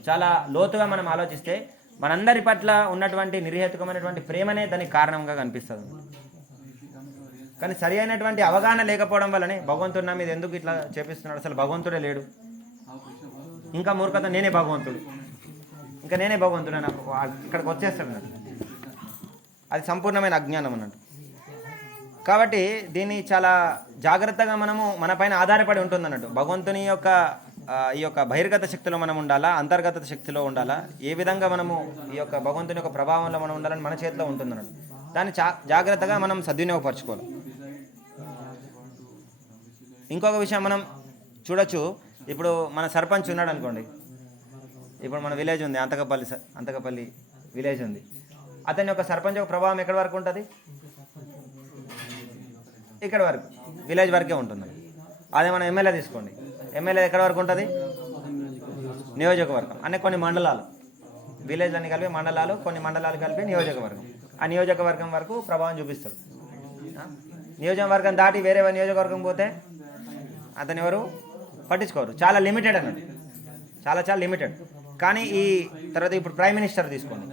చాలా లోతుగా మనం ఆలోచిస్తే మనందరి పట్ల ఉన్నటువంటి నిర్హేతుకమైనటువంటి ప్రేమనే దానికి కారణంగా కనిపిస్తుంది. కానీ సరి అయినటువంటి అవగాహన లేకపోవడం వల్లనే భగవంతుడు నా మీద ఎందుకు ఇట్లా చేపిస్తున్నాడు, అసలు భగవంతుడే లేడు, ఇంకా మూర్ఖత్వం నేనే భగవంతుడు, ఇంకా నేనే భగవంతుడు నాకు ఇక్కడికి వచ్చేస్తాడు అన్నట్టు. అది సంపూర్ణమైన అజ్ఞానం అన్నట్టు. కాబట్టి దీన్ని చాలా జాగ్రత్తగా మనము మన పైన ఆధారపడి ఉంటుంది అన్నట్టు. భగవంతుని యొక్క ఈ యొక్క బహిర్గత శక్తిలో మనం ఉండాలా, అంతర్గత శక్తిలో ఉండాలా, ఏ విధంగా మనము ఈ యొక్క భగవంతుని యొక్క ప్రభావంలో మనం ఉండాలని మన చేతిలో ఉంటుంది అన్నట్టు. దాన్ని జాగ్రత్తగా మనం సద్వినియోగపరచుకోవాలి. ఇంకొక విషయం మనం చూడొచ్చు. ఇప్పుడు మన సర్పంచ్ ఉన్నాడు అనుకోండి, ఇప్పుడు మన విలేజ్ ఉంది, అంతకపల్లి విలేజ్ ఉంది. అతని యొక్క సర్పంచ్ యొక్క ప్రభావం ఎక్కడి వరకు ఉంటుంది? ఇక్కడ వరకు, విలేజ్ వరకే ఉంటుంది. అదే మనం ఎమ్మెల్యే తీసుకోండి, ఎమ్మెల్యే ఎక్కడి వరకు ఉంటుంది? నియోజకవర్గం అనే కొన్ని మండలాలు, విలేజ్లన్నీ కలిపి మండలాలు, కొన్ని మండలాలు కలిపి నియోజకవర్గం. ఆ నియోజకవర్గం వరకు ప్రభావం చూపిస్తాడు. నియోజకవర్గం దాటి వేరే నియోజకవర్గం పోతే అతను ఎవరు పట్టించుకోరు. చాలా లిమిటెడ్ అన్నట్టు, చాలా లిమిటెడ్. కానీ ఈ తర్వాత ఇప్పుడు ప్రైమ్ మినిస్టర్ తీసుకోండి,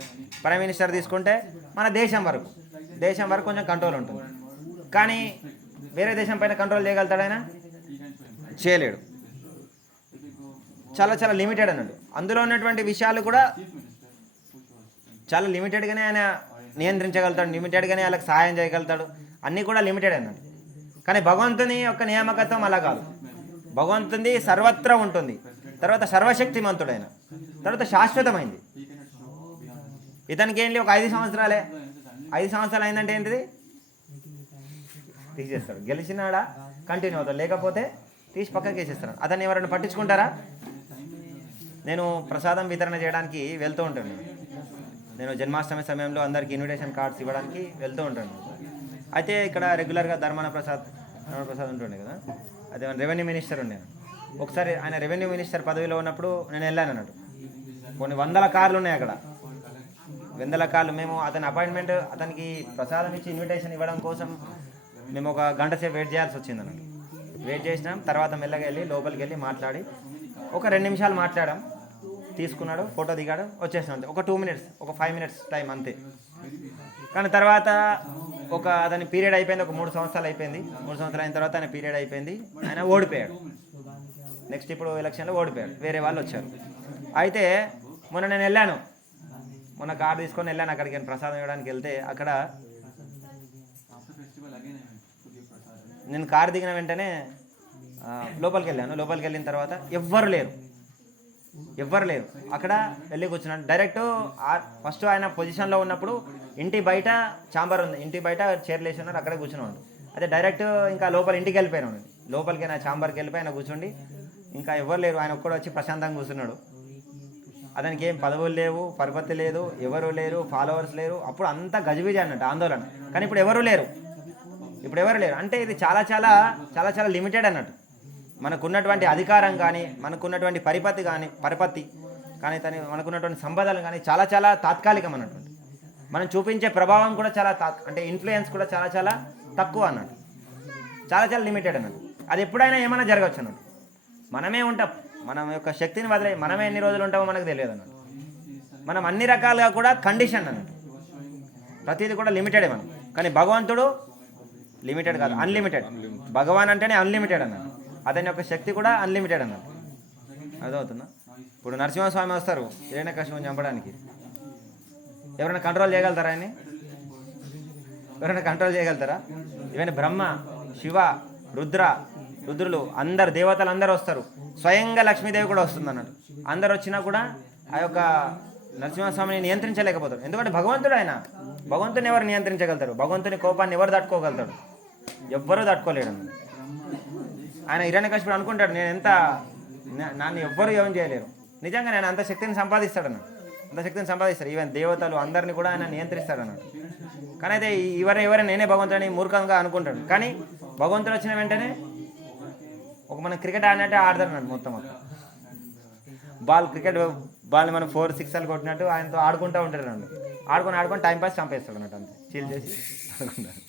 ప్రైమ్ మినిస్టర్ తీసుకుంటే మన దేశం వరకు కొంచెం కంట్రోల్ ఉంటుంది. కానీ వేరే దేశం పైన కంట్రోల్ చేయగలుగుతాడైనా? చేయలేడు. చాలా లిమిటెడ్ అన్నట్టు. అందులో ఉన్నటువంటి విషయాలు కూడా చాలా లిమిటెడ్గానే ఆయన నియంత్రించగలుగుతాడు, లిమిటెడ్గానే వాళ్ళకి సహాయం చేయగలుగుతాడు, అన్నీ కూడా లిమిటెడ్ అన్నట్టు. కానీ భగవంతుని యొక్క నియామకత్వం అలా కాదు. భగవంతుని సర్వత్రా ఉంటుంది, తర్వాత సర్వశక్తిమంతుడైన, తర్వాత శాశ్వతమైంది. ఇతనికి ఏంటి ఒక 5 సంవత్సరాలే, 5 సంవత్సరాలు అయిందంటే ఏంటిది? తీసేస్తాడు. గెలిచినాడా కంటిన్యూ అవుతాడు, లేకపోతే తీసి పక్కకి వేసేస్తాడు. అతన్ని ఎవరైనా పట్టించుకుంటారా? నేను ప్రసాదం వితరణ చేయడానికి వెళ్తూ ఉంటాను. నేను జన్మాష్టమి సమయంలో అందరికి ఇన్విటేషన్ కార్డ్స్ ఇవ్వడానికి వెళ్తూ ఉంటాను. అయితే ఇక్కడ రెగ్యులర్గా ధర్మాన ప్రసాద్ ఉంటుండే కదా, అదే రెవెన్యూ మినిస్టర్ ఉండే. ఒకసారి ఆయన రెవెన్యూ మినిస్టర్ పదవిలో ఉన్నప్పుడు నేను వెళ్ళాను అన్నట్టు. కొన్ని 100 కార్లు ఉన్నాయి అక్కడ, 100 కార్లు. మేము అతని అపాయింట్మెంట్, అతనికి ప్రసాదం ఇచ్చి ఇన్విటేషన్ ఇవ్వడం కోసం మేము ఒక గంట సేపు వెయిట్ చేయాల్సి వచ్చింది అన్నట్టు. వెయిట్ చేసినాం. తర్వాత మెల్లగా వెళ్ళి లోపలికి వెళ్ళి మాట్లాడి ఒక 2 నిమిషాలు మాట్లాడాం, తీసుకున్నాడు, ఫోటో దిగాడు, వచ్చేసినాం. అంతే, ఒక 2 మినిట్స్, ఒక 5 మినిట్స్ టైం అంతే. కానీ తర్వాత అతని పీరియడ్ అయిపోయింది, ఒక 3 సంవత్సరాలు అయిపోయింది. 3 సంవత్సరాలు అయిన తర్వాత ఆయన పీరియడ్ అయిపోయింది, ఆయన ఓడిపోయాడు. నెక్స్ట్ ఇప్పుడు ఎలక్షన్లో ఓడిపోయాడు, వేరే వాళ్ళు వచ్చారు. అయితే మొన్న నేను వెళ్ళాను, మొన్న కార్ తీసుకొని వెళ్ళాను అక్కడికి, ప్రసాదం ఇవ్వడానికి వెళ్తే అక్కడ నేను కారు దిగిన వెంటనే లోపలికి వెళ్ళాను. లోపలికి వెళ్ళిన తర్వాత ఎవ్వరు లేరు. అక్కడ వెళ్ళి కూర్చున్నాను. డైరెక్ట్ ఫస్ట్ ఆయన పొజిషన్లో ఉన్నప్పుడు ఇంటి బయట ఛాంబర్ ఉంది, ఇంటి బయట చైర్లు వేసి ఉన్నారు, అక్కడే కూర్చున్నాను. అదే డైరెక్ట్ ఇంకా లోపల ఇంటికి వెళ్ళిపోయాను, లోపలికి నా ఛాంబర్కి వెళ్ళిపోయి ఆయన కూర్చోండి, ఇంకా ఎవరు లేరు. ఆయన ఒక్కడు వచ్చి ప్రశాంతంగా కూర్చున్నాడు. అతనికి ఏం పదవులు లేవు, పరపతి లేదు, ఎవరు లేరు, ఫాలోవర్స్ లేరు. అప్పుడు అంతా గజిబిజి అన్నట్టు, ఆందోళన. కానీ ఇప్పుడు ఎవరు లేరు అంటే ఇది చాలా లిమిటెడ్ అన్నట్టు. మనకున్నటువంటి అధికారం కానీ, మనకున్నటువంటి పరిపత్తి కానీ మనకున్నటువంటి సంపదలు కానీ చాలా తాత్కాలికం అన్నట్టు. మనం చూపించే ప్రభావం కూడా అంటే ఇన్ఫ్లుయెన్స్ కూడా చాలా తక్కువ అన్నట్టు, చాలా లిమిటెడ్ అన్నట్టు. అది ఎప్పుడైనా ఏమైనా జరగవచ్చు అన్నట్టు. మనమే ఉంటాం, మనం యొక్క శక్తిని వదిలే మనమే ఎన్ని రోజులు ఉంటామో మనకు తెలియదు అన్నట్టు. మనం అన్ని రకాలుగా కూడా కండిషన్ అన్నట్టు, ప్రతిదీ కూడా లిమిటెడే మనం. కానీ భగవంతుడు లిమిటెడ్ కాదు, అన్లిమిటెడ్. భగవాన్ అంటేనే అన్లిమిటెడ్ అన్నట్టు, అతని యొక్క శక్తి కూడా అన్లిమిటెడ్ అన్నట్టు. అర్థమవుతుందా? ఇప్పుడు నరసింహస్వామి వస్తారు హిరణ్యకశిపుని చంపడానికి, ఎవరైనా కంట్రోల్ చేయగలుగుతారా ఆయన్ని? ఎవరైనా కంట్రోల్ చేయగలుగుతారా? ఈవెన్ బ్రహ్మ, శివ, రుద్రులు అందరు దేవతలు అందరూ వస్తారు. స్వయంగా లక్ష్మీదేవి కూడా వస్తుంది అన్నట్టు. అందరు వచ్చినా కూడా ఆ యొక్క నరసింహస్వామిని నియంత్రించలేకపోతాడు. ఎందుకంటే భగవంతుడు ఆయన. భగవంతుని ఎవరు నియంత్రించగలుగుతారు? భగవంతుని కోపాన్ని ఎవరు తట్టుకోగలుగుతాడు? ఎవ్వరూ తట్టుకోలేడు. ఆయన హిరణ్యకశిపుడు అనుకుంటాడు, నన్ను ఎవ్వరూ ఏం చేయలేరు. నిజంగా నేను అంత శక్తిని సంపాదిస్తాడు. ఈవెన్ దేవతలు అందరినీ కూడా ఆయన నియంత్రిస్తాడు అన్నాడు. కానీ అయితే ఎవరైనా నేనే భగవంతుడిని మూర్ఖంగా అనుకుంటాడు. కానీ భగవంతుడు వచ్చిన వెంటనే మనం క్రికెట్ ఆడినట్టే ఆడతాడు అన్నాడు. మొత్తం క్రికెట్ బాల్ని మనం 4 6 కొట్టినట్టు ఆయనతో ఆడుకుంటూ ఉంటాడు అన్నాడు. ఆడుకొని టైంపాస్ చంపేస్తాడు అన్నట్టు, అంతే చీల్ చేసి ఆడుకుంటాడు.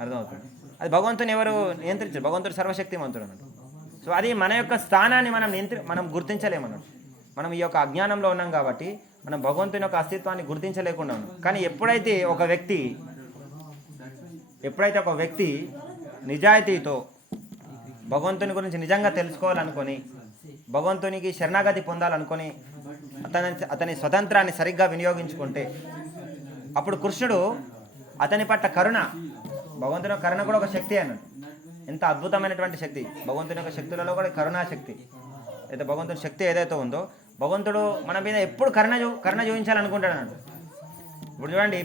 అర్థమవుతుంది? అది భగవంతుని ఎవరు నియంత్రించారు? భగవంతుడు సర్వశక్తిమంతుడు అన్నట్టు. సో అది మన యొక్క స్థానాన్ని మనం గుర్తించలేమన్నట్టు. మనం ఈ యొక్క అజ్ఞానంలో ఉన్నాం కాబట్టి మనం భగవంతుని యొక్క అస్తిత్వాన్ని గుర్తించలేకుండా ఉన్నాం. కానీ ఎప్పుడైతే ఒక వ్యక్తి నిజాయితీతో భగవంతుని గురించి నిజంగా తెలుసుకోవాలనుకొని భగవంతునికి శరణాగతి పొందాలనుకొని అతని స్వతంత్రాన్ని సరిగ్గా వినియోగించుకుంటే అప్పుడు కృష్ణుడు అతని పట్ల కరుణ, భగవంతుని యొక్క కరుణ కూడా ఒక శక్తి అన్నాడు. ఎంత అద్భుతమైనటువంటి శక్తి భగవంతుని యొక్క శక్తులలో కూడా కరుణాశక్తి. అయితే భగవంతుని శక్తి ఏదైతే ఉందో భగవంతుడు మన మీద ఎప్పుడు కరుణ చూపించాలనుకుంటాడు అన్నాడు. ఇప్పుడు చూడండి,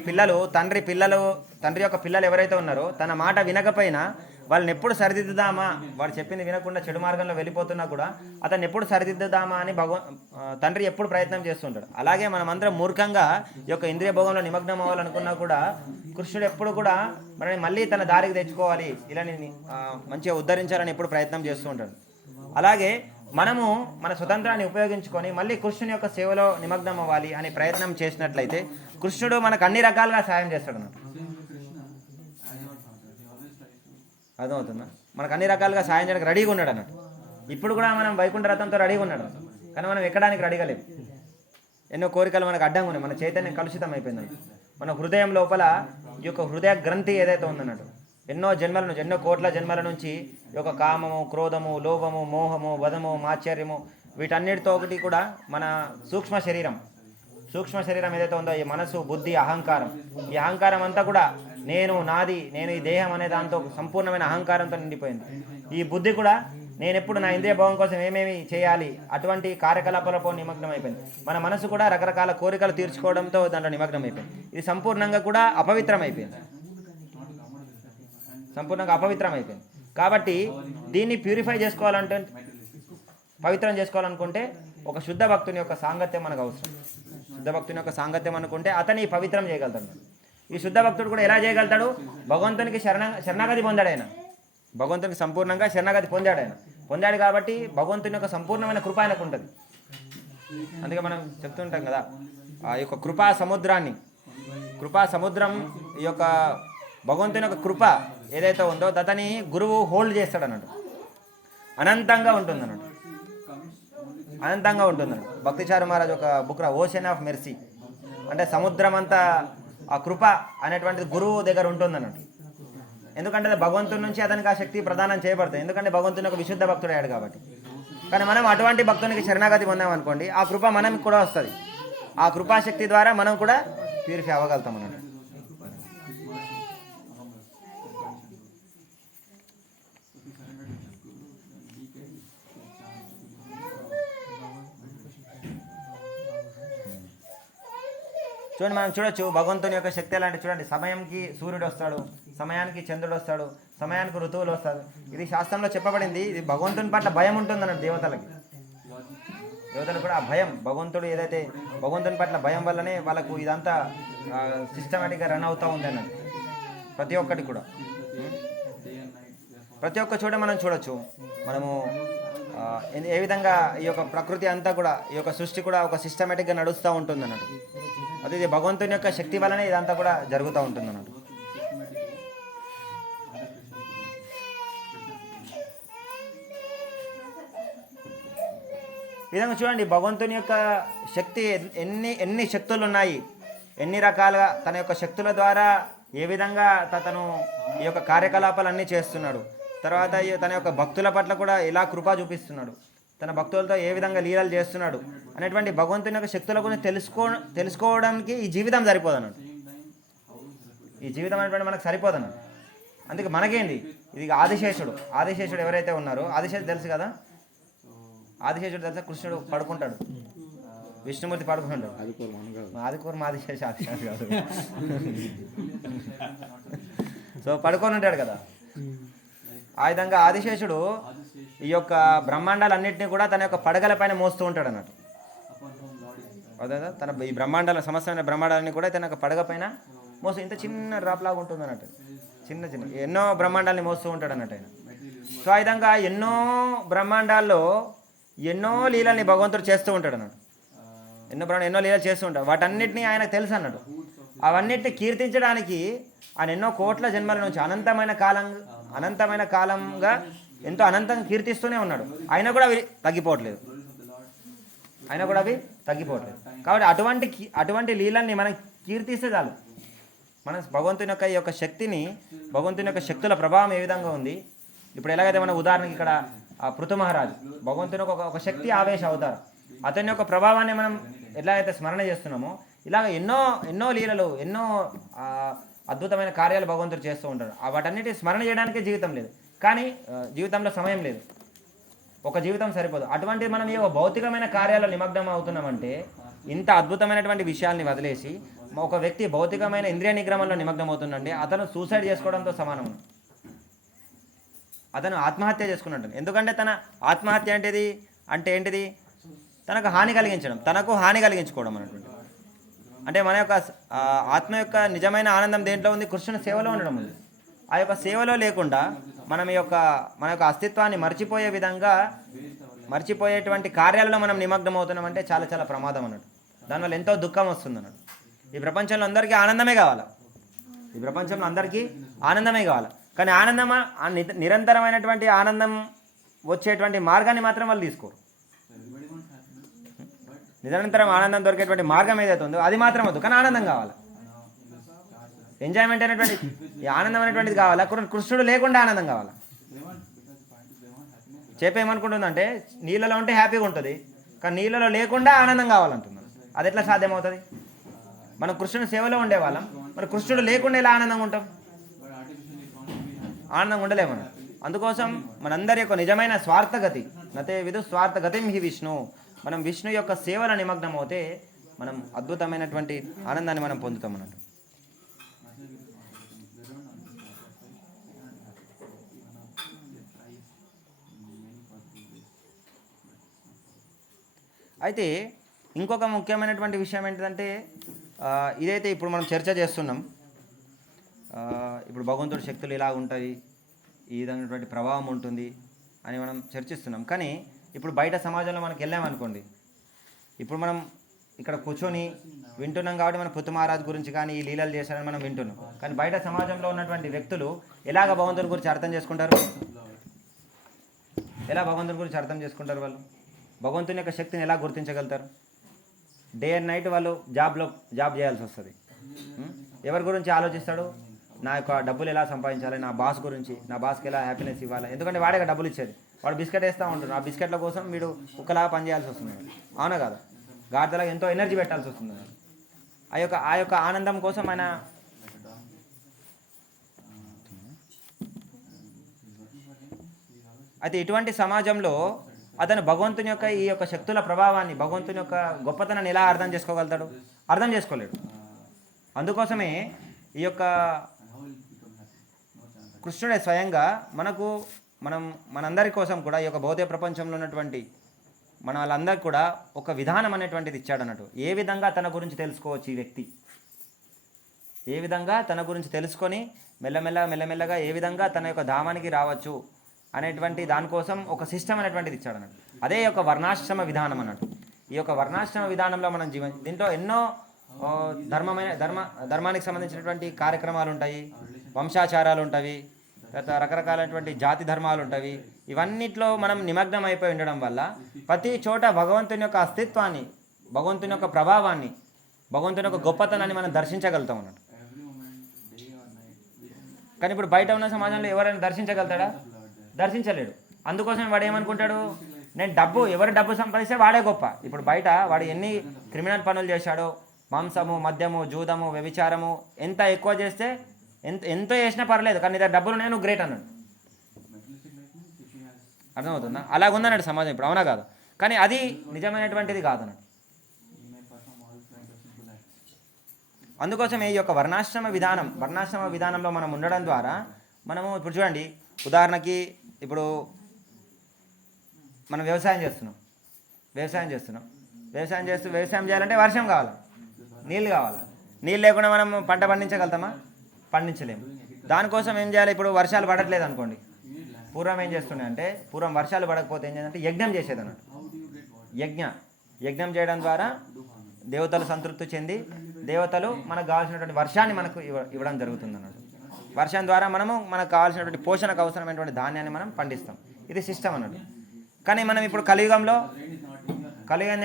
తండ్రి యొక్క పిల్లలు ఎవరైతే ఉన్నారో తన మాట వినకపోయినా వాళ్ళని ఎప్పుడు సరిదిద్దుదామా, వాడు చెప్పింది వినకుండా చెడు మార్గంలో వెళ్ళిపోతున్నా కూడా అతన్ని ఎప్పుడు సరిదిద్దుదామా అని తండ్రి ఎప్పుడు ప్రయత్నం చేస్తుంటాడు. అలాగే మనమందరం మూర్ఖంగా ఈ యొక్క ఇంద్రియ భోగంలో నిమగ్నం అవ్వాలనుకున్నా కూడా కృష్ణుడు ఎప్పుడు కూడా మనని మళ్ళీ తన దారికి తెచ్చుకోవాలి, ఇలా మంచిగా ఉద్ధరించాలని ఎప్పుడు ప్రయత్నం చేస్తూ ఉంటాడు. అలాగే మనము మన స్వతంత్రాన్ని ఉపయోగించుకొని మళ్ళీ కృష్ణుని యొక్క సేవలో నిమగ్నం అవ్వాలి అని ప్రయత్నం చేసినట్లయితే కృష్ణుడు మనకు అన్ని రకాలుగా సాయం చేస్తాడు అన్నట్టు. అర్థమవుతుందా? మనకు అన్ని రకాలుగా సాయం చేయడానికి రెడీగా ఉన్నాడు అన్నట్టు. ఇప్పుడు కూడా మనం వైకుంఠ రథంతో రెడీగా ఉన్నాడు, కానీ మనం ఎక్కడానికి రెడీగా లేవు. ఎన్నో కోరికలు మనకు అడ్డంగా ఉన్నాయి, మన చైతన్యం కలుషితం అయిపోయిందన్నట్టు. మన హృదయం లోపల ఈ యొక్క హృదయ గ్రంథి ఏదైతే ఉందన్నట్టు ఎన్నో కోట్ల జన్మల నుంచి ఈ యొక్క కామము, క్రోధము, లోభము, మోహము, వదము, మాత్సర్యము వీటన్నిటితో ఒకటి కూడా మన సూక్ష్మ శరీరం ఏదైతే ఉందో ఈ మనసు, బుద్ధి, అహంకారం, ఈ అహంకారం అంతా కూడా నేను, నాది, నేను ఈ దేహం అనే దాంతో సంపూర్ణమైన అహంకారంతో నిండిపోయింది. ఈ బుద్ధి కూడా నేను ఎప్పుడు నా ఇంద్రియ భోగం కోసం ఏమేమి చేయాలి అటువంటి కార్యకలాపాలతో నిమగ్నం అయిపోయింది. మన మనసు కూడా రకరకాల కోరికలు తీర్చుకోవడంతో దాంట్లో నిమగ్నం అయిపోయింది. ఇది సంపూర్ణంగా కూడా అపవిత్రం అయిపోయింది. కాబట్టి దీన్ని ప్యూరిఫై చేసుకోవాలంటే, పవిత్రం చేసుకోవాలనుకుంటే ఒక శుద్ధ భక్తుని యొక్క సాంగత్యం మనకు అవసరం. శుద్ధ భక్తుని యొక్క సాంగత్యం అనుకుంటే అతని పవిత్రం చేయగలుగుతాడు. ఈ శుద్ధ భక్తుడు కూడా ఎలా చేయగలుగుతాడు? భగవంతునికి శరణాగతి పొందాడు ఆయన. భగవంతునికి సంపూర్ణంగా శరణాగతి పొందాడు కాబట్టి భగవంతుని యొక్క సంపూర్ణమైన కృప ఆయనకు ఉంటుంది. అందుకే మనం చెప్తుంటాం కదా, ఆ యొక్క కృపా సముద్రం ఈ యొక్క భగవంతుని యొక్క కృప ఏదైతే ఉందో దాన్ని గురువు హోల్డ్ చేస్తాడు అన్నట్టు. అనంతంగా ఉంటుంది అన్నట్టు. భక్తిచారు మహారాజ్ ఒక బుక్ ఓషన్ ఆఫ్ మెర్సీ అంటే సముద్రం అంతా ఆ కృప అనేటువంటిది గురువు దగ్గర ఉంటుంది అన్నట్టు. ఎందుకంటే భగవంతుడి నుంచి అతనికి ఆ శక్తి ప్రదానం చేయబడుతుంది. ఎందుకంటే భగవంతుని ఒక విశుద్ధ భక్తుడయ్యాడు కాబట్టి. కానీ మనం అటువంటి భక్తునికి శరణాగతి పొందామనుకోండి, ఆ కృప మనకి కూడా వస్తుంది. ఆ కృపాశక్తి ద్వారా మనం కూడా ప్యూరిఫై అవ్వగలుగుతాం అన్నట్టు. చూడండి, మనం చూడొచ్చు భగవంతుని యొక్క శక్తి ఎలాంటి. చూడండి, సమయంకి సూర్యుడు వస్తాడు, సమయానికి చంద్రుడు వస్తాడు, సమయానికి ఋతువులు వస్తాడు. ఇది శాస్త్రంలో చెప్పబడింది. ఇది భగవంతుని పట్ల భయం ఉంటుంది అన్నట్టు. దేవతలకు కూడా ఆ భయం, భగవంతుని పట్ల భయం వల్లనే వాళ్ళకు ఇదంతా సిస్టమేటిక్గా రన్ అవుతూ ఉంది అన్నట్టు. ప్రతి ఒక్కటి కూడా ప్రతి ఒక్క చోట మనం చూడొచ్చు. మనము ఏ విధంగా ఈ యొక్క ప్రకృతి అంతా కూడా, ఈ యొక్క సృష్టి కూడా ఒక సిస్టమేటిక్గా నడుస్తూ ఉంటుంది అన్నట్టు. అది ఇది భగవంతుని యొక్క శక్తి వల్లనే ఇదంతా కూడా జరుగుతూ ఉంటుంది అన్నట్టు. ఈ విధంగా చూడండి, భగవంతుని యొక్క శక్తి ఎన్ని శక్తులు ఉన్నాయి, ఎన్ని రకాలుగా తన యొక్క శక్తుల ద్వారా ఏ విధంగా తను ఈ యొక్క కార్యకలాపాలన్నీ చేస్తున్నాడు. తర్వాత తన యొక్క భక్తుల పట్ల కూడా ఎలా కృప చూపిస్తున్నాడు, తన భక్తులతో ఏ విధంగా లీలలు చేస్తున్నాడు అనేటువంటి భగవంతుని యొక్క శక్తుల గురించి తెలుసుకోవడానికి ఈ జీవితం సరిపోదన్నట్టు. ఈ జీవితం అనేటువంటి మనకు సరిపోదన్నట్టు. అందుకే మనకేంది ఇది ఆదిశేషుడు ఎవరైతే ఉన్నారో, ఆదిశేషుడు తెలుసు కదా, ఆదిశేషుడు తెలుసా? కృష్ణుడు పడుకుంటాడు, విష్ణుమూర్తి పడుకుంటాడు. ఆదికూరు ఆదిశేష కాదు. సో పడుకొని ఉంటాడు కదా. ఆ విధంగా ఆదిశేషుడు ఈ యొక్క బ్రహ్మాండాలన్నింటినీ కూడా తన యొక్క పడగల పైన మోస్తూ ఉంటాడు అన్నట్టు. అదే తన ఈ సమస్తమైన బ్రహ్మాండాలన్నీ కూడా తన యొక్క పడగ పైన మోస్తూ, ఇంత చిన్న డ్రాప్ లాగా ఉంటుంది అన్నట్టు. చిన్న ఎన్నో బ్రహ్మాండాలని మోస్తూ ఉంటాడు అన్నట్టు ఆయన. సో ఆ విధంగా ఎన్నో బ్రహ్మాండాల్లో ఎన్నో లీలల్ని భగవంతుడు చేస్తూ ఉంటాడు అన్నట్టు. ఎన్నో లీలలు చేస్తూ ఉంటాడు. వాటన్నిటినీ ఆయనకు తెలుసు అన్నాడు. అవన్నిటిని కీర్తించడానికి ఆయన ఎన్నో కోట్ల జన్మల నుంచి అనంతమైన కాలంగా ఎంతో అనంతంగా కీర్తిస్తూనే ఉన్నాడు. అయినా కూడా అవి తగ్గిపోవట్లేదు. కాబట్టి అటువంటి లీలల్ని మనం కీర్తిస్తే చాలు. మన భగవంతుని యొక్క ఈ యొక్క శక్తిని, భగవంతుని యొక్క శక్తుల ప్రభావం ఏ విధంగా ఉంది. ఇప్పుడు ఎలాగైతే మన ఉదాహరణకి ఇక్కడ ఆ పృథు మహారాజు భగవంతుని ఒక శక్తి ఆవేశ అవతారం. అతని యొక్క ప్రభావాన్ని మనం ఎట్లా అయితే స్మరణ చేస్తున్నామో ఇలాగ ఎన్నో ఎన్నో లీలలు ఎన్నో అద్భుతమైన కార్యాలు భగవంతుడు చేస్తూ ఉంటాడు. వాటన్నిటి స్మరణ చేయడానికే జీవితం లేదు, కానీ జీవితంలో సమయం లేదు, ఒక జీవితం సరిపోదు. అటువంటి మనం ఈ భౌతికమైన కార్యాల్లో నిమగ్నం అవుతున్నామంటే ఇంత అద్భుతమైనటువంటి విషయాల్ని వదిలేసి ఒక వ్యక్తి భౌతికమైన ఇంద్రియ నిగ్రహంలో నిమగ్నం అవుతుందండి, అతను సూసైడ్ చేసుకోవడంతో సమానం. అతను ఆత్మహత్య చేసుకున్నాడు. ఎందుకంటే తన ఆత్మహత్య అంటే ఏంటిది? తనకు హాని కలిగించడం, తనకు హాని కలిగించుకోవడం అన్నటువంటి. అంటే మన యొక్క ఆత్మ యొక్క నిజమైన ఆనందం దేంట్లో ఉంది? కృష్ణుని సేవలో ఉండడం ఉంది. ఆ యొక్క సేవలో లేకుండా మన యొక్క అస్తిత్వాన్ని మర్చిపోయే విధంగా మర్చిపోయేటువంటి కార్యాలలో మనం నిమగ్నం అవుతున్నామంటే చాలా చాలా ప్రమాదం అన్నట్టు. దానివల్ల ఎంతో దుఃఖం వస్తుంది అన్నట్టు. ఈ ప్రపంచంలో అందరికీ ఆనందమే కావాలి, ఈ ప్రపంచంలో అందరికీ ఆనందమే కావాలి. కానీ ఆనందమా నిరంతరమైనటువంటి ఆనందం వచ్చేటువంటి మార్గాన్ని మాత్రం వాళ్ళు తీసుకోరు. నిరంతరం ఆనందం దొరికేటువంటి మార్గం ఏదైతే ఉందో అది మాత్రం వద్దు, కానీ ఆనందం కావాలి. ఎంజాయ్మెంట్ అనేటువంటి ఈ ఆనందం అనేటువంటిది కావాలా? కృష్ణుడు లేకుండా ఆనందం కావాలా? చెప్పేమనుకుంటుందంటే నీళ్ళలో ఉంటే హ్యాపీగా ఉంటుంది, కానీ నీళ్ళలో లేకుండా ఆనందం కావాలంటున్నాను. అది ఎట్లా సాధ్యమవుతుంది? మనం కృష్ణుని సేవలో ఉండేవాళ్ళం, మరి కృష్ణుడు లేకుండా ఎలా ఆనందంగా ఉంటాం? ఆనందంగా ఉండలేము మనం. అందుకోసం మనందరి యొక్క నిజమైన స్వార్థగతి నతే విదు స్వార్థగతిం హి విష్ణు. మనం విష్ణు యొక్క సేవల నిమగ్నం అవుతే మనం అద్భుతమైనటువంటి ఆనందాన్ని మనం పొందుతాం అన్నట్టు. అయితే ఇంకొక ముఖ్యమైనటువంటి విషయం ఏంటంటే ఇదైతే ఇప్పుడు మనం చర్చ చేస్తున్నాం. ఇప్పుడు భగవంతుడి శక్తులు ఇలా ఉంటాయి, ఈ విధమైనటువంటి ప్రభావం ఉంటుంది అని మనం చర్చిస్తున్నాం. కానీ ఇప్పుడు బయట సమాజంలో మనకి వెళ్ళామనుకోండి, ఇప్పుడు మనం ఇక్కడ కూర్చొని వింటున్నాం కాబట్టి మనం పృథు మహారాజ్ గురించి కానీ ఈ లీలలు చేశారని మనం వింటున్నాం. కానీ బయట సమాజంలో ఉన్నటువంటి వ్యక్తులు ఎలాగ భగవంతుని గురించి అర్థం చేసుకుంటారు? ఎలా భగవంతుని గురించి అర్థం చేసుకుంటారు? వాళ్ళు భగవంతుని యొక్క శక్తిని ఎలా గుర్తించగలుగుతారు? డే అండ్ నైట్ వాళ్ళు జాబ్ చేయాల్సి వస్తుంది. ఎవరి గురించి ఆలోచిస్తాడు? నా యొక్క డబ్బులు ఎలా సంపాదించాలి, నా బాస్ గురించి, నా బాస్కి ఎలా హ్యాపీనెస్ ఇవ్వాలి. ఎందుకంటే వాడే డబ్బులు ఇచ్చేది, వాడు బిస్కెట్ వేస్తూ ఉంటాడు. ఆ బిస్కెట్ల కోసం వీడు కుక్కలాగా పనిచేయాల్సి వస్తుంది. అవునా కాదా? గాడిదలాగా ఎంతో ఎనర్జీ పెట్టాల్సి వస్తుంది. ఆ యొక్క ఆనందం కోసం ఆయన అయితే ఇటువంటి సమాజంలో అతను భగవంతుని యొక్క ఈ యొక్క శక్తుల ప్రభావాన్ని, భగవంతుని యొక్క గొప్పతనాన్ని ఎలా అర్థం చేసుకోగలుగుతాడు? అర్థం చేసుకోలేడు. అందుకోసమే ఈ యొక్క కృష్ణుడే స్వయంగా మనందరి కోసం కూడా ఈ యొక్క భౌతిక ప్రపంచంలో ఉన్నటువంటి మన వాళ్ళందరికీ కూడా ఒక విధానం అనేటువంటిది ఇచ్చాడు అన్నట్టు. ఏ విధంగా తన గురించి తెలుసుకోవచ్చు ఈ వ్యక్తి, ఏ విధంగా తన గురించి తెలుసుకొని మెల్లమెల్లగా ఏ విధంగా తన యొక్క ధామానికి రావచ్చు అనేటువంటి దానికోసం ఒక సిస్టమ్ అనేటువంటిది ఇచ్చాడు అన్నట్టు. అదే యొక్క వర్ణాశ్రమ విధానం అన్నట్టు. ఈ యొక్క వర్ణాశ్రమ విధానంలో మనం దీంట్లో ఎన్నో ధర్మానికి సంబంధించినటువంటి కార్యక్రమాలు ఉంటాయి, వంశాచారాలు ఉంటాయి, తర్వాత రకరకాలైనటువంటి జాతి ధర్మాలు ఉంటాయి. ఇవన్నిట్లో మనం నిమగ్నం అయిపోయి ఉండడం వల్ల ప్రతి చోట భగవంతుని యొక్క అస్తిత్వాన్ని, భగవంతుని యొక్క ప్రభావాన్ని, భగవంతుని యొక్క గొప్పతనాన్ని మనం దర్శించగలుగుతాం అన్నట్టు. కానీ ఇప్పుడు బయట ఉన్న సమాజంలో ఎవరైనా దర్శించగలుగుతాడా? దర్శించలేడు. అందుకోసం వాడు ఏమనుకుంటాడు? ఎవరు డబ్బు సంపాదిస్తే వాడే గొప్ప. ఇప్పుడు బయట వాడు ఎన్ని క్రిమినల్ పనులు చేశాడో, మాంసము, మద్యము, జూదము, వ్యభిచారము ఎంత ఎక్కువ చేస్తే ఎంతో చేసినా పర్లేదు, కానీ ఇద్దరు డబ్బులు నేను గ్రేట్ అన్నాడు. అర్థమవుతుందా? అలాగుందన్నాడు సమాజం ఇప్పుడు, అవునా కాదు? కానీ అది నిజమైనటువంటిది కాదన్నాడు. అందుకోసం ఈ యొక్క వర్ణాశ్రమ విధానంలో మనం ఉండడం ద్వారా మనము ఇప్పుడు చూడండి, ఉదాహరణకి ఇప్పుడు మనం వ్యవసాయం చేయాలంటే వర్షం కావాలి, నీళ్ళు కావాలి. నీళ్ళు లేకుండా మనం పంట పండించగలుగుతామా? పండించలేము. దానికోసం ఏం చేయాలి? ఇప్పుడు వర్షాలు పడట్లేదు అనుకోండి, పూర్వం ఏం చేస్తుండే అంటే, పూర్వం వర్షాలు పడకపోతే ఏం చేయాలంటే యజ్ఞం చేసేది అన్నట్టు. యజ్ఞం చేయడం ద్వారా దేవతలు సంతృప్తి చెంది దేవతలు మనకు కావాల్సినటువంటి వర్షాన్ని మనకు ఇవ్వడం జరుగుతుంది అన్నట్టు. వర్షం ద్వారా మనకు కావాల్సినటువంటి పోషణకు అవసరమైనటువంటి ధాన్యాన్ని మనం పండిస్తాం. ఇది సిస్టమ్ అన్నట్టు. కానీ మనం ఇప్పుడు కలియుగం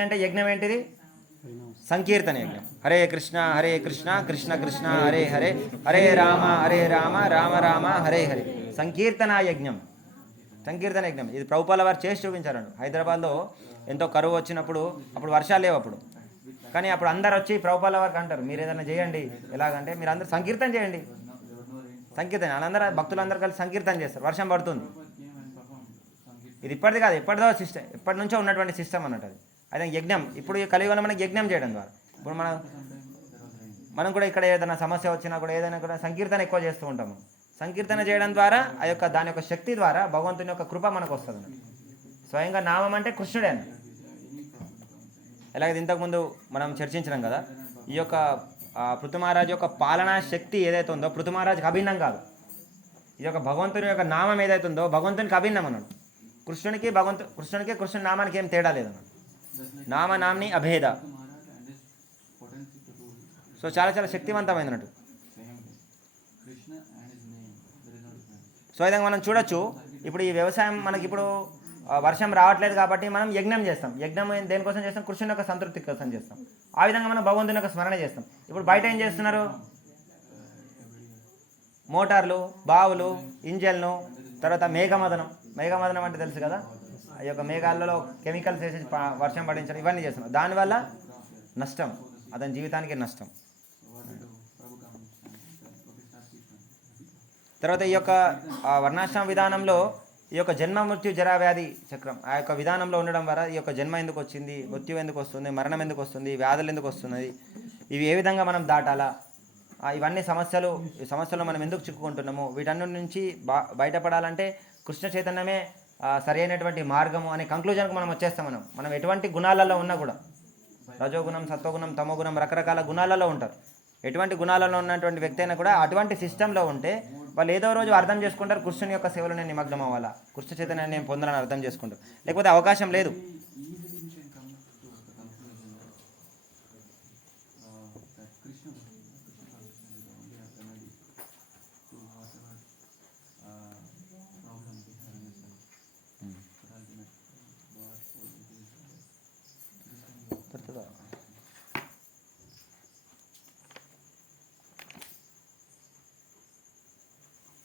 అంటే యజ్ఞం ఏంటిది? సంకీర్తన యజ్ఞం. హరే కృష్ణ కృష్ణ కృష్ణ హరే హరే, హరే రామ రామ రామ హరే హరే. సంకీర్తన యజ్ఞం. సంకీర్తన యజ్ఞం. ఇది ప్రభుపాల వారు చేసి చూపించారండి. హైదరాబాద్లో ఎంతో కరువు వచ్చినప్పుడు, అప్పుడు వర్షాలు లేవు అప్పుడు, కానీ అప్పుడు అందరు వచ్చి ప్రభుపాల వారికి అంటారు, మీరు ఏదైనా చేయండి. ఎలాగంటే మీరు అందరూ సంకీర్తన చేయండి. సంకీర్తన వాళ్ళందరూ భక్తులందరూ కలిసి సంకీర్తన చేస్తారు, వర్షం పడుతుంది. ఇది ఇప్పటిది కాదు, ఎప్పటిదో సిస్టమ్, ఎప్పటి నుంచో ఉన్నటువంటి సిస్టమ్ అన్నట్టు అది. అదే యజ్ఞం. ఇప్పుడు ఈ కలియుగంలో మనకి యజ్ఞం చేయడం ద్వారా ఇప్పుడు మనం కూడా ఇక్కడ ఏదైనా సమస్య వచ్చినా కూడా ఏదైనా కూడా సంకీర్తన ఎక్కువ చేస్తూ ఉంటాము. సంకీర్తన చేయడం ద్వారా ఆ యొక్క దాని యొక్క శక్తి ద్వారా భగవంతుని యొక్క కృప మనకు వస్తుంది అన్నట్టు. స్వయంగా నామం అంటే కృష్ణుడే అని. ఎలాగైతే ఇంతకుముందు మనం చర్చించినాం కదా, ఈ యొక్క పృథు మహారాజు యొక్క పాలనా శక్తి ఏదైతే ఉందో పృథు మహారాజుకి అభిన్నం కాదు. ఈ యొక్క భగవంతుని యొక్క నామం ఏదైతే ఉందో భగవంతునికి అభిన్నం అన్నాడు. కృష్ణునికి కృష్ణుని నామానికి ఏం తేడా లేదన్నాడు. నామనామ్ని అభేద. సో చాలా చాలా శక్తివంతమైంది అన్నట్టు. సో విధంగా మనం చూడొచ్చు. ఇప్పుడు ఈ వ్యవసాయం మనకి ఇప్పుడు వర్షం రావట్లేదు కాబట్టి మనం యజ్ఞం చేస్తాం. యజ్ఞం దేనికోసం చేస్తాం? కృష్ణుని యొక్క సంతృప్తి కోసం చేస్తాం. ఆ విధంగా మనం భగవంతుని యొక్క స్మరణ చేస్తాం. ఇప్పుడు బయట ఏం చేస్తున్నారు? మోటార్లు, బావులు, ఇంజన్లు, తర్వాత మేఘమదనం అంటే తెలుసు కదా, ఆ యొక్క మేఘాలలో కెమికల్స్ వేసి వర్షం పడించడం, ఇవన్నీ చేస్తున్నాం. దానివల్ల నష్టం, అతని జీవితానికి నష్టం. తర్వాత ఈ యొక్క వర్ణాశ్రమ విధానంలో ఈ యొక్క జన్మ మృత్యు జరా వ్యాధి చక్రం ఆ యొక్క విధానంలో ఉండడం ద్వారా ఈ యొక్క జన్మ ఎందుకు వచ్చింది, మృత్యు ఎందుకు వస్తుంది, మరణం ఎందుకు వస్తుంది, వ్యాధులు ఎందుకు వస్తున్నది, ఇవి ఏ విధంగా మనం దాటాలా, ఇవన్నీ ఈ సమస్యలు మనం ఎందుకు చిక్కుకుంటున్నాము, వీటన్నిటి నుంచి బయటపడాలంటే కృష్ణ చైతన్యమే సరి అయినటువంటి మార్గము అనే కంక్లూజన్కి మనం వచ్చేస్తాం. మనం ఎటువంటి గుణాలలో ఉన్నా కూడా, రజోగుణం, సత్వగుణం, తమోగుణం, రకరకాల గుణాలలో ఉంటారు. ఎటువంటి గుణాలలో ఉన్నటువంటి వ్యక్తి అయినా కూడా అటువంటి సిస్టంలో ఉంటే వాళ్ళు ఏదో రోజు అర్థం చేసుకుంటారు, కృష్ణుని యొక్క సేవలో నేను నిమగ్నం అవ్వాలా, కృష్ణ చైతన్యాన్ని నేను పొందాలని అర్థం చేసుకుంటారు. లేకపోతే అవకాశం లేదు.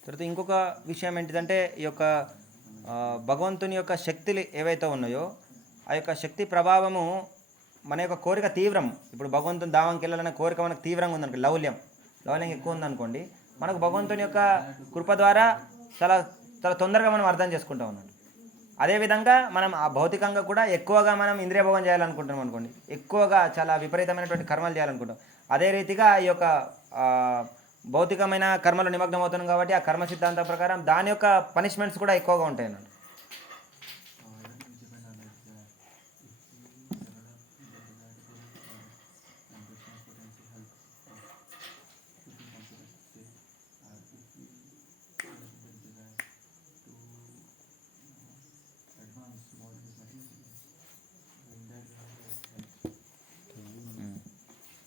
తర్వాత ఇంకొక విషయం ఏంటిదంటే ఈ యొక్క భగవంతుని యొక్క శక్తులు ఏవైతే ఉన్నాయో ఆ యొక్క శక్తి ప్రభావము మన యొక్క కోరిక తీవ్రం. ఇప్పుడు భగవంతుని దావంకి వెళ్ళాలనే కోరిక మనకు తీవ్రంగా ఉందనుకో, లౌల్యం ఎక్కువ ఉందనుకోండి, మనకు భగవంతుని యొక్క కృప ద్వారా చాలా చాలా తొందరగా మనం అర్థం చేసుకుంటాం అన్నట్టు. అదేవిధంగా మనం ఆ భౌతికంగా కూడా ఎక్కువగా మనం ఇంద్రియ భోగం చేయాలనుకుంటాం అనుకోండి, ఎక్కువగా చాలా విపరీతమైనటువంటి కర్మలు చేయాలనుకుంటాం. అదే రీతిగా ఈ యొక్క భౌతికమైన కర్మలు నిమగ్నం అవుతున్నాం కాబట్టి ఆ కర్మ సిద్ధాంతం ప్రకారం దాని యొక్క పనిష్మెంట్స్ కూడా ఎక్కువగా ఉంటాయి అన్నట్టు.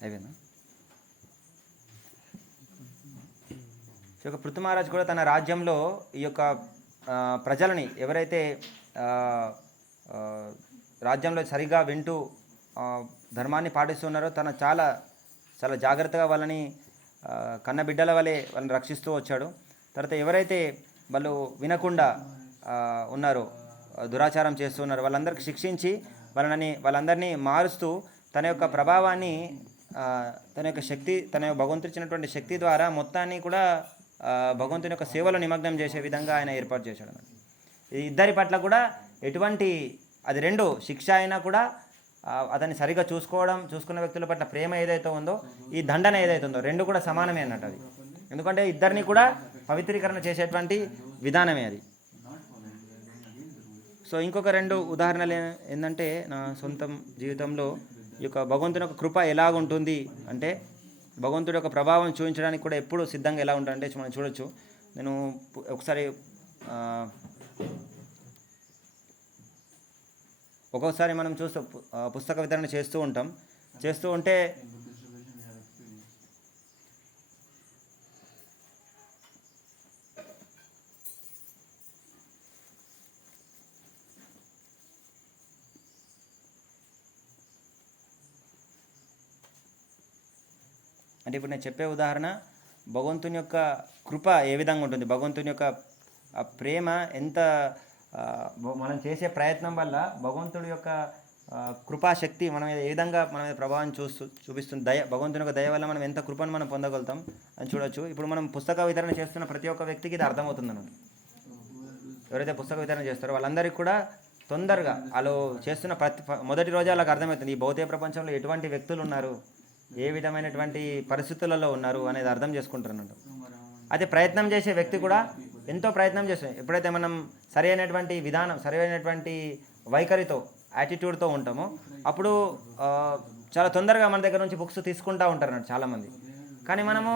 అయిపోయిందా? ఈ యొక్క పృథు మహారాజ్ కూడా తన రాజ్యంలో ఈ యొక్క ప్రజలని ఎవరైతే రాజ్యంలో సరిగా వింటూ ధర్మాన్ని పాటిస్తున్నారో తన చాలా చాలా జాగ్రత్తగా వాళ్ళని కన్నబిడ్డల వలె వాళ్ళని రక్షిస్తూ వచ్చాడు. తర్వాత ఎవరైతే వాళ్ళు వినకుండా ఉన్నారో, దురాచారం చేస్తున్నారో వాళ్ళందరికీ శిక్షించి వాళ్ళందరినీ మారుస్తూ తన యొక్క ప్రభావాన్ని, తన యొక్క శక్తి, భగవంతుడు ఇచ్చినటువంటి శక్తి ద్వారా మొత్తాన్ని కూడా భగవంతుని యొక్క సేవలో నిమగ్నం చేసే విధంగా ఆయన ఏర్పాటు చేశాడు. ఈ ఇద్దరి పట్ల కూడా ఎటువంటి అది రెండు శిక్ష అయినా కూడా అతన్ని సరిగా చూసుకున్న వ్యక్తుల పట్ల ప్రేమ ఏదైతే ఉందో, ఈ దండన ఏదైతే ఉందో, రెండు కూడా సమానమే అన్నట్టు అది. ఎందుకంటే ఇద్దరిని కూడా పవిత్రీకరణ చేసేటువంటి విధానమే అది. సో ఇంకొక రెండు ఉదాహరణలు ఏంటంటే నా సొంత జీవితంలో ఈ యొక్క భగవంతుని యొక్క కృప ఎలాగుంటుంది అంటే, భగవంతుడి యొక్క ప్రభావం చూపించడానికి కూడా ఎప్పుడు సిద్ధంగా ఎలా ఉంటారంటే మనం చూడొచ్చు. నేను ఒక్కొక్కసారి మనం చూస్తూ పుస్తక వితరణ చేస్తూ ఉంటే అంటే ఇప్పుడు నేను చెప్పే ఉదాహరణ భగవంతుని యొక్క కృప ఏ విధంగా ఉంటుంది, భగవంతుని యొక్క ప్రేమ ఎంత మనం చేసే ప్రయత్నం వల్ల భగవంతుడి యొక్క కృపాశక్తి మనం ఏ విధంగా మన మీద ప్రభావం చూపిస్తుంది. భగవంతుని యొక్క దయ వల్ల మనం ఎంత కృపను మనం పొందగలుగుతాం అని చూడొచ్చు. ఇప్పుడు మనం పుస్తక వితరణ చేస్తున్న ప్రతి ఒక్క వ్యక్తికి ఇది అర్థమవుతుంది అన్నమాట. ఎవరైతే పుస్తక వితరణ చేస్తారో వాళ్ళందరికీ కూడా తొందరగా వాళ్ళు చేస్తున్న మొదటి రోజే వాళ్ళకి అర్థమవుతుంది ఈ భౌతిక ప్రపంచంలో ఎటువంటి వ్యక్తులు ఉన్నారు, ఏ విధమైనటువంటి పరిస్థితులలో ఉన్నారు అనేది అర్థం చేసుకుంటారు అన్నట్టు. అయితే ప్రయత్నం చేసే వ్యక్తి కూడా ఎంతో ప్రయత్నం చేస్తాం. ఎప్పుడైతే మనం సరి అయినటువంటి విధానం, సరి అయినటువంటి వైఖరితో, యాటిట్యూడ్తో ఉంటామో అప్పుడు చాలా తొందరగా మన దగ్గర నుంచి బుక్స్ తీసుకుంటూ ఉంటారు అన్నట్టు చాలామంది. కానీ మనము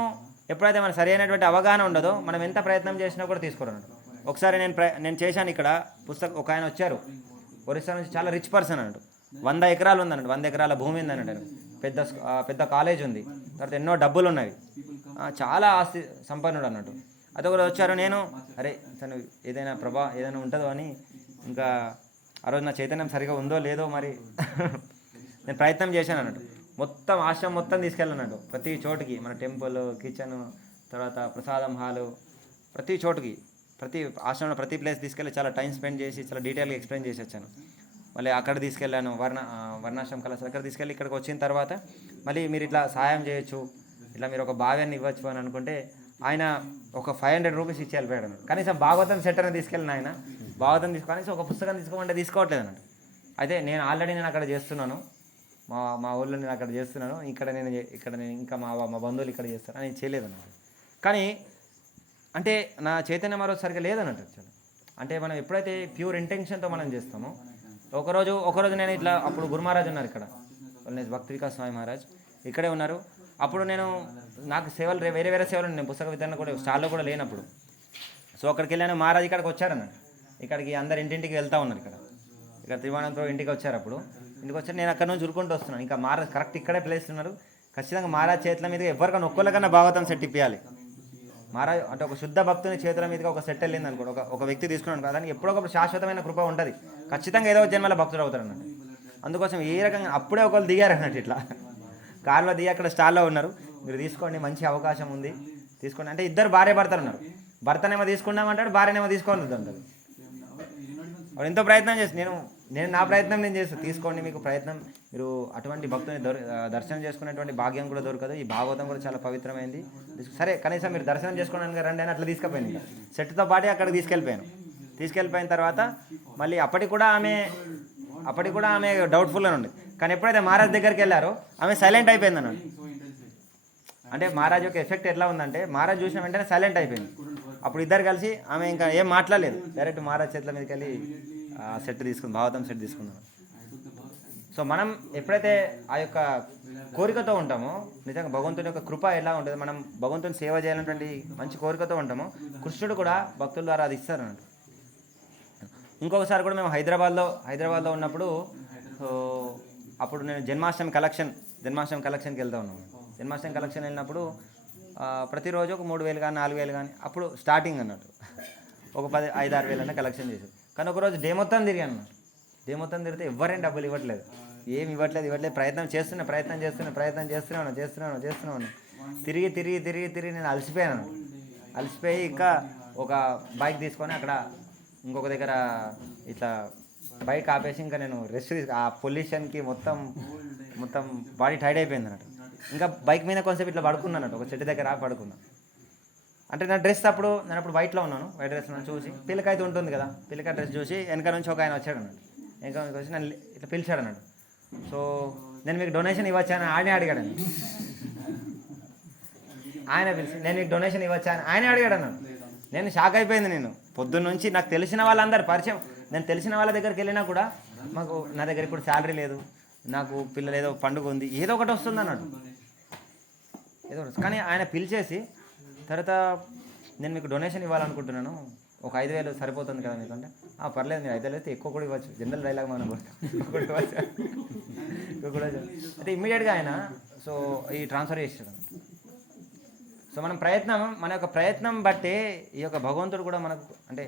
ఎప్పుడైతే మన సరి అయినటువంటి అవగాహన ఉండదో మనం ఎంత ప్రయత్నం చేసినా కూడా తీసుకోరు అన్నట్టు. ఒకసారి నేను చేశాను ఇక్కడ ఒక ఆయన వచ్చారు ఒరిస్సా నుంచి, చాలా రిచ్ పర్సన్ అన్నట్టు. 100 ఎకరాలు ఉందన్నట్టు, 100 ఎకరాల భూమి ఉందన్నట్టు, పెద్ద కాలేజ్ ఉంది, తర్వాత ఎన్నో డబ్బులు ఉన్నాయి, చాలా ఆస్తి సంపన్నుడు అన్నట్టు. అది ఒకరు వచ్చారు, నేను అరే తను ఏదైనా ఉంటుందో అని ఇంకా ఆ రోజు నా చైతన్యం సరిగా ఉందో లేదో మరి నేను ప్రయత్నం చేశాను అన్నట్టు. మొత్తం ఆశ్రమం మొత్తం తీసుకెళ్ళానట్టు, ప్రతి చోటుకి, మన టెంపుల్, కిచెన్, తర్వాత ప్రసాదం హాలు, ప్రతి చోటుకి, ప్రతి ఆశ్రమంలో ప్రతి ప్లేస్ తీసుకెళ్ళి చాలా టైం స్పెండ్ చేసి చాలా డీటెయిల్గా ఎక్స్ప్లెయిన్ చేసి వచ్చాను. మళ్ళీ అక్కడ తీసుకెళ్ళాను వర్ణాశ్రమం కళాశాల, అక్కడ తీసుకెళ్ళి ఇక్కడికి వచ్చిన తర్వాత మళ్ళీ మీరు ఇట్లా సాయం చేయొచ్చు, ఇట్లా మీరు ఒక భావ్యాన్ని ఇవ్వచ్చు అని అనుకుంటే ఆయన ఒక 500 రూపీస్ ఇచ్చి వెళ్ళిపోయాడు అన్నట్టు. కనీసం భాగవతం సెట్ అనేది తీసుకెళ్ళిన ఆయన భాగవతం కనీసం ఒక పుస్తకం తీసుకోమంటే తీసుకోవట్లేదు అన్నట్టు. అయితే నేను ఆల్రెడీ అక్కడ చేస్తున్నాను, మా ఊళ్ళో నేను అక్కడ చేస్తున్నాను, ఇక్కడ నేను ఇంకా మా బంధువులు ఇక్కడ చేస్తాను అని చేయలేదు అన్నట్టు. కానీ అంటే నా చైతన్యం మరో సరిగ్గా లేదన్నట్టు. అంటే మనం ఎప్పుడైతే ప్యూర్ ఇంటెన్షన్తో మనం చేస్తామో ఒకరోజు నేను ఇట్లా, అప్పుడు గురు మహారాజ్ ఉన్నారు ఇక్కడ, భక్తి వికాస్ స్వామి మహారాజ్ ఇక్కడే ఉన్నారు. అప్పుడు నాకు సేవలు వేరే సేవలు నేను పుస్తక వితరణ కూడా స్టాల్లో కూడా లేనప్పుడు, సో అక్కడికి వెళ్ళాను. మహారాజ్ ఇక్కడికి వచ్చారన్నట్టు, ఇక్కడికి అందరు ఇంటింటికి వెళ్తూ ఉన్నారు, ఇక్కడ త్రివాణంతో ఇంటికి వచ్చారు. అప్పుడు ఇంటికి వచ్చారు, నేను అక్కడ నుంచి ఉరుకుంటూ వస్తున్నాను. ఇంకా మహారాజ్ కరెక్ట్ ఇక్కడే ప్లేస్ ఉన్నారు. ఖచ్చితంగా మహారాజ్ చేతుల మీదుగా ఎవరికైనా ఒక్కరికన్నా భాగవతం సెట్ ఇప్పించాలి. మహారాజ్ అంటే ఒక శుద్ధ భక్తుని చేతుల మీదుగా ఒక సెట్ వెళ్ళింది అనుకోండి, ఒక వ్యక్తి తీసుకున్నాను కదా, దానికి ఎప్పుడొకప్పుడు శాశ్వతమైన కృప ఉంటుంది. ఖచ్చితంగా ఏదో జన్మల భక్తుడు అవుతారు అన్నట్టు. అందుకోసం ఏ రకంగా అప్పుడే ఒకళ్ళు దిగారు అన్నట్టు, ఇట్లా కార్లో దిగి అక్కడ స్టాల్లో ఉన్నారు, మీరు తీసుకోండి మంచి అవకాశం ఉంది తీసుకోండి అంటే. ఇద్దరు భార్య భర్తలు ఉన్నారు, భర్తనేమో తీసుకున్నామంటాడు, భార్యనేమో తీసుకోవాలి అంటారు. వాడు ఎంతో ప్రయత్నం చేసి నేను నా ప్రయత్నం నేను చేస్తాను, తీసుకోండి మీకు ప్రయత్నం, మీరు అటువంటి భక్తుని దర్శనం చేసుకునేటువంటి భాగ్యం కూడా దొరకదు, ఈ భాగవతం కూడా చాలా పవిత్రమైంది, సరే కనీసం మీరు దర్శనం చేసుకోవడానికి రండి అని అట్లా తీసుకుపోయింది. ఇంకా సెట్తో పాటు అక్కడికి తీసుకెళ్ళిపోయిన తర్వాత మళ్ళీ అప్పటికి కూడా ఆమె డౌట్ఫుల్గా ఉంది. కానీ ఎప్పుడైతే మహారాజ్ దగ్గరికి వెళ్ళారో ఆమె సైలెంట్ అయిపోయింది అన్నాడు. అంటే మహారాజ్ యొక్క ఎఫెక్ట్ ఎట్లా ఉందంటే, మహారాజ్ చూసిన వెంటనే సైలెంట్ అయిపోయింది. అప్పుడు ఇద్దరు కలిసి ఆమె ఇంకా ఏం మాట్లాడలేదు, డైరెక్ట్ మహారాజ్ చేతుల మీదకి వెళ్ళి సెట్ తీసుకుంది, భాగవతం సెట్ తీసుకుందాం. సో మనం ఎప్పుడైతే ఆ యొక్క కోరికతో ఉంటామో, నిజంగా భగవంతుని యొక్క కృప ఎలా ఉంటుంది, మనం భగవంతుని సేవ చేయాలనేటువంటి మంచి కోరికతో ఉంటామో, కృష్ణుడు కూడా భక్తుల ద్వారా అది ఇస్తారు అన్నట్టు. ఇంకొకసారి కూడా మేము హైదరాబాద్లో ఉన్నప్పుడు, అప్పుడు నేను జన్మాష్టమి కలెక్షన్కి వెళ్తా ఉన్నాను. జన్మాష్టమి కలెక్షన్ వెళ్ళినప్పుడు ప్రతిరోజు ఒక 3,000 కానీ 4,000 కానీ, అప్పుడు స్టార్టింగ్ అన్నట్టు, ఒక 5-6 వేలు అన్న కలెక్షన్ చేశారు. కానీ ఒకరోజు డే మొత్తం తిరిగాను అన్నట్టు. డే మొత్తం తిరిగితే ఎవరేం డబ్బులు ఇవ్వట్లేదు, ఏమి ఇవ్వట్లేదు. ప్రయత్నం చేస్తున్నాను. తిరిగి నేను అలసిపోయి ఇంకా ఒక బైక్ తీసుకొని అక్కడ ఇంకొక దగ్గర ఇట్లా బైక్ ఆపేసి ఇంకా నేను రెస్ట్ ఆ పొల్యూషన్కి మొత్తం బాడీ టైర్డ్ అయిపోయింది అన్నట్టు. ఇంకా బైక్ మీద కొంచెం ఇట్లా పడుకున్నాను, ఒక చెట్టు దగ్గర పడుకున్నాను. అంటే నా డ్రెస్ నేను అప్పుడు వైట్లో ఉన్నాను, వైట్ డ్రెస్ చూసి పిల్లకైతే ఉంటుంది కదా, పిల్లకాయ డ్రెస్ చూసి వెనక నుంచి ఒక ఆయన వచ్చాడు అన్నట్టు. వెనక నుంచి వచ్చి నన్ను ఇట్లా పిలిచాడు అన్నట్టు. సో నేను మీకు డొనేషన్ ఇవ్వచ్చాను ఆయనే అడిగాడు. ఆయన పిలిచి నేను మీకు డొనేషన్ ఇవ్వచ్చాను ఆయనే అడిగాడు అన్నట్టు. నేను షాక్ అయిపోయింది. నేను పొద్దున్న నుంచి నాకు తెలిసిన వాళ్ళందరూ పరిచయం, నేను తెలిసిన వాళ్ళ దగ్గరికి వెళ్ళినా కూడా నా దగ్గర ఇప్పుడు శాలరీ లేదు, నాకు పిల్లలు ఏదో పండుగ ఉంది, ఏదో ఒకటి వస్తుంది అన్నట్టు, కానీ ఆయన పిలిచేసి తర్వాత నేను మీకు డొనేషన్ ఇవ్వాలనుకుంటున్నాను, ఒక 5,000 సరిపోతుంది కదా మీకు అంటే, పర్లేదు మీరు 5,000 అయితే ఎక్కువ కూడా ఇవ్వచ్చు, జనరల్ డైలాగ్ మనం కూడా అయితే ఇమ్మీడియట్గా ఆయన సో ఈ ట్రాన్స్ఫర్ చేసాడు. సో మన యొక్క ప్రయత్నం బట్టే ఈ యొక్క భగవంతుడు కూడా మనకు, అంటే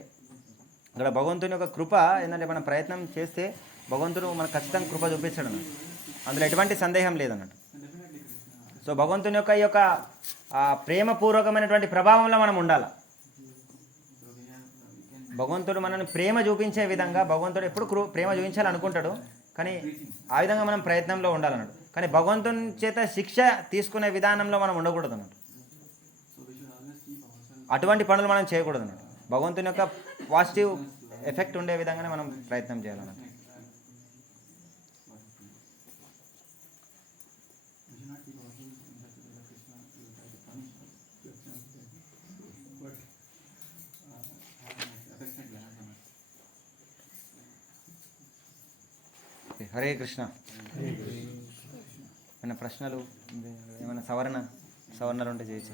ఇక్కడ భగవంతుని యొక్క కృప ఏంటంటే, మనం ప్రయత్నం చేస్తే భగవంతుడు మనకు ఖచ్చితంగా కృప చూపిస్తాడు అన్నట్టు, అందులో ఎటువంటి సందేహం లేదన్నట్టు. సో భగవంతుని యొక్క ఈ యొక్క ప్రేమపూర్వకమైనటువంటి ప్రభావంలో మనం ఉండాలి. భగవంతుడు మనల్ని ప్రేమ చూపించే విధంగా భగవంతుడు ఎప్పుడు ప్రేమ చూపించాలనుకుంటాడు, కానీ ఆ విధంగా మనం ప్రయత్నంలో ఉండాలన్నాడు. కానీ భగవంతుని చేత శిక్ష తీసుకునే విధానంలో మనం ఉండకూడదు అన్నట్టు. అటువంటి పనులు మనం చేయకూడదు అన్నట్టు. భగవంతుని యొక్క పాజిటివ్ ఎఫెక్ట్ ఉండే విధంగానే మనం ప్రయత్నం చేయాలన్నట్టు. హరే కృష్ణ. ఏమైనా ప్రశ్నలు, ఏమైనా సవరణలు ఉంటే చేయొచ్చు.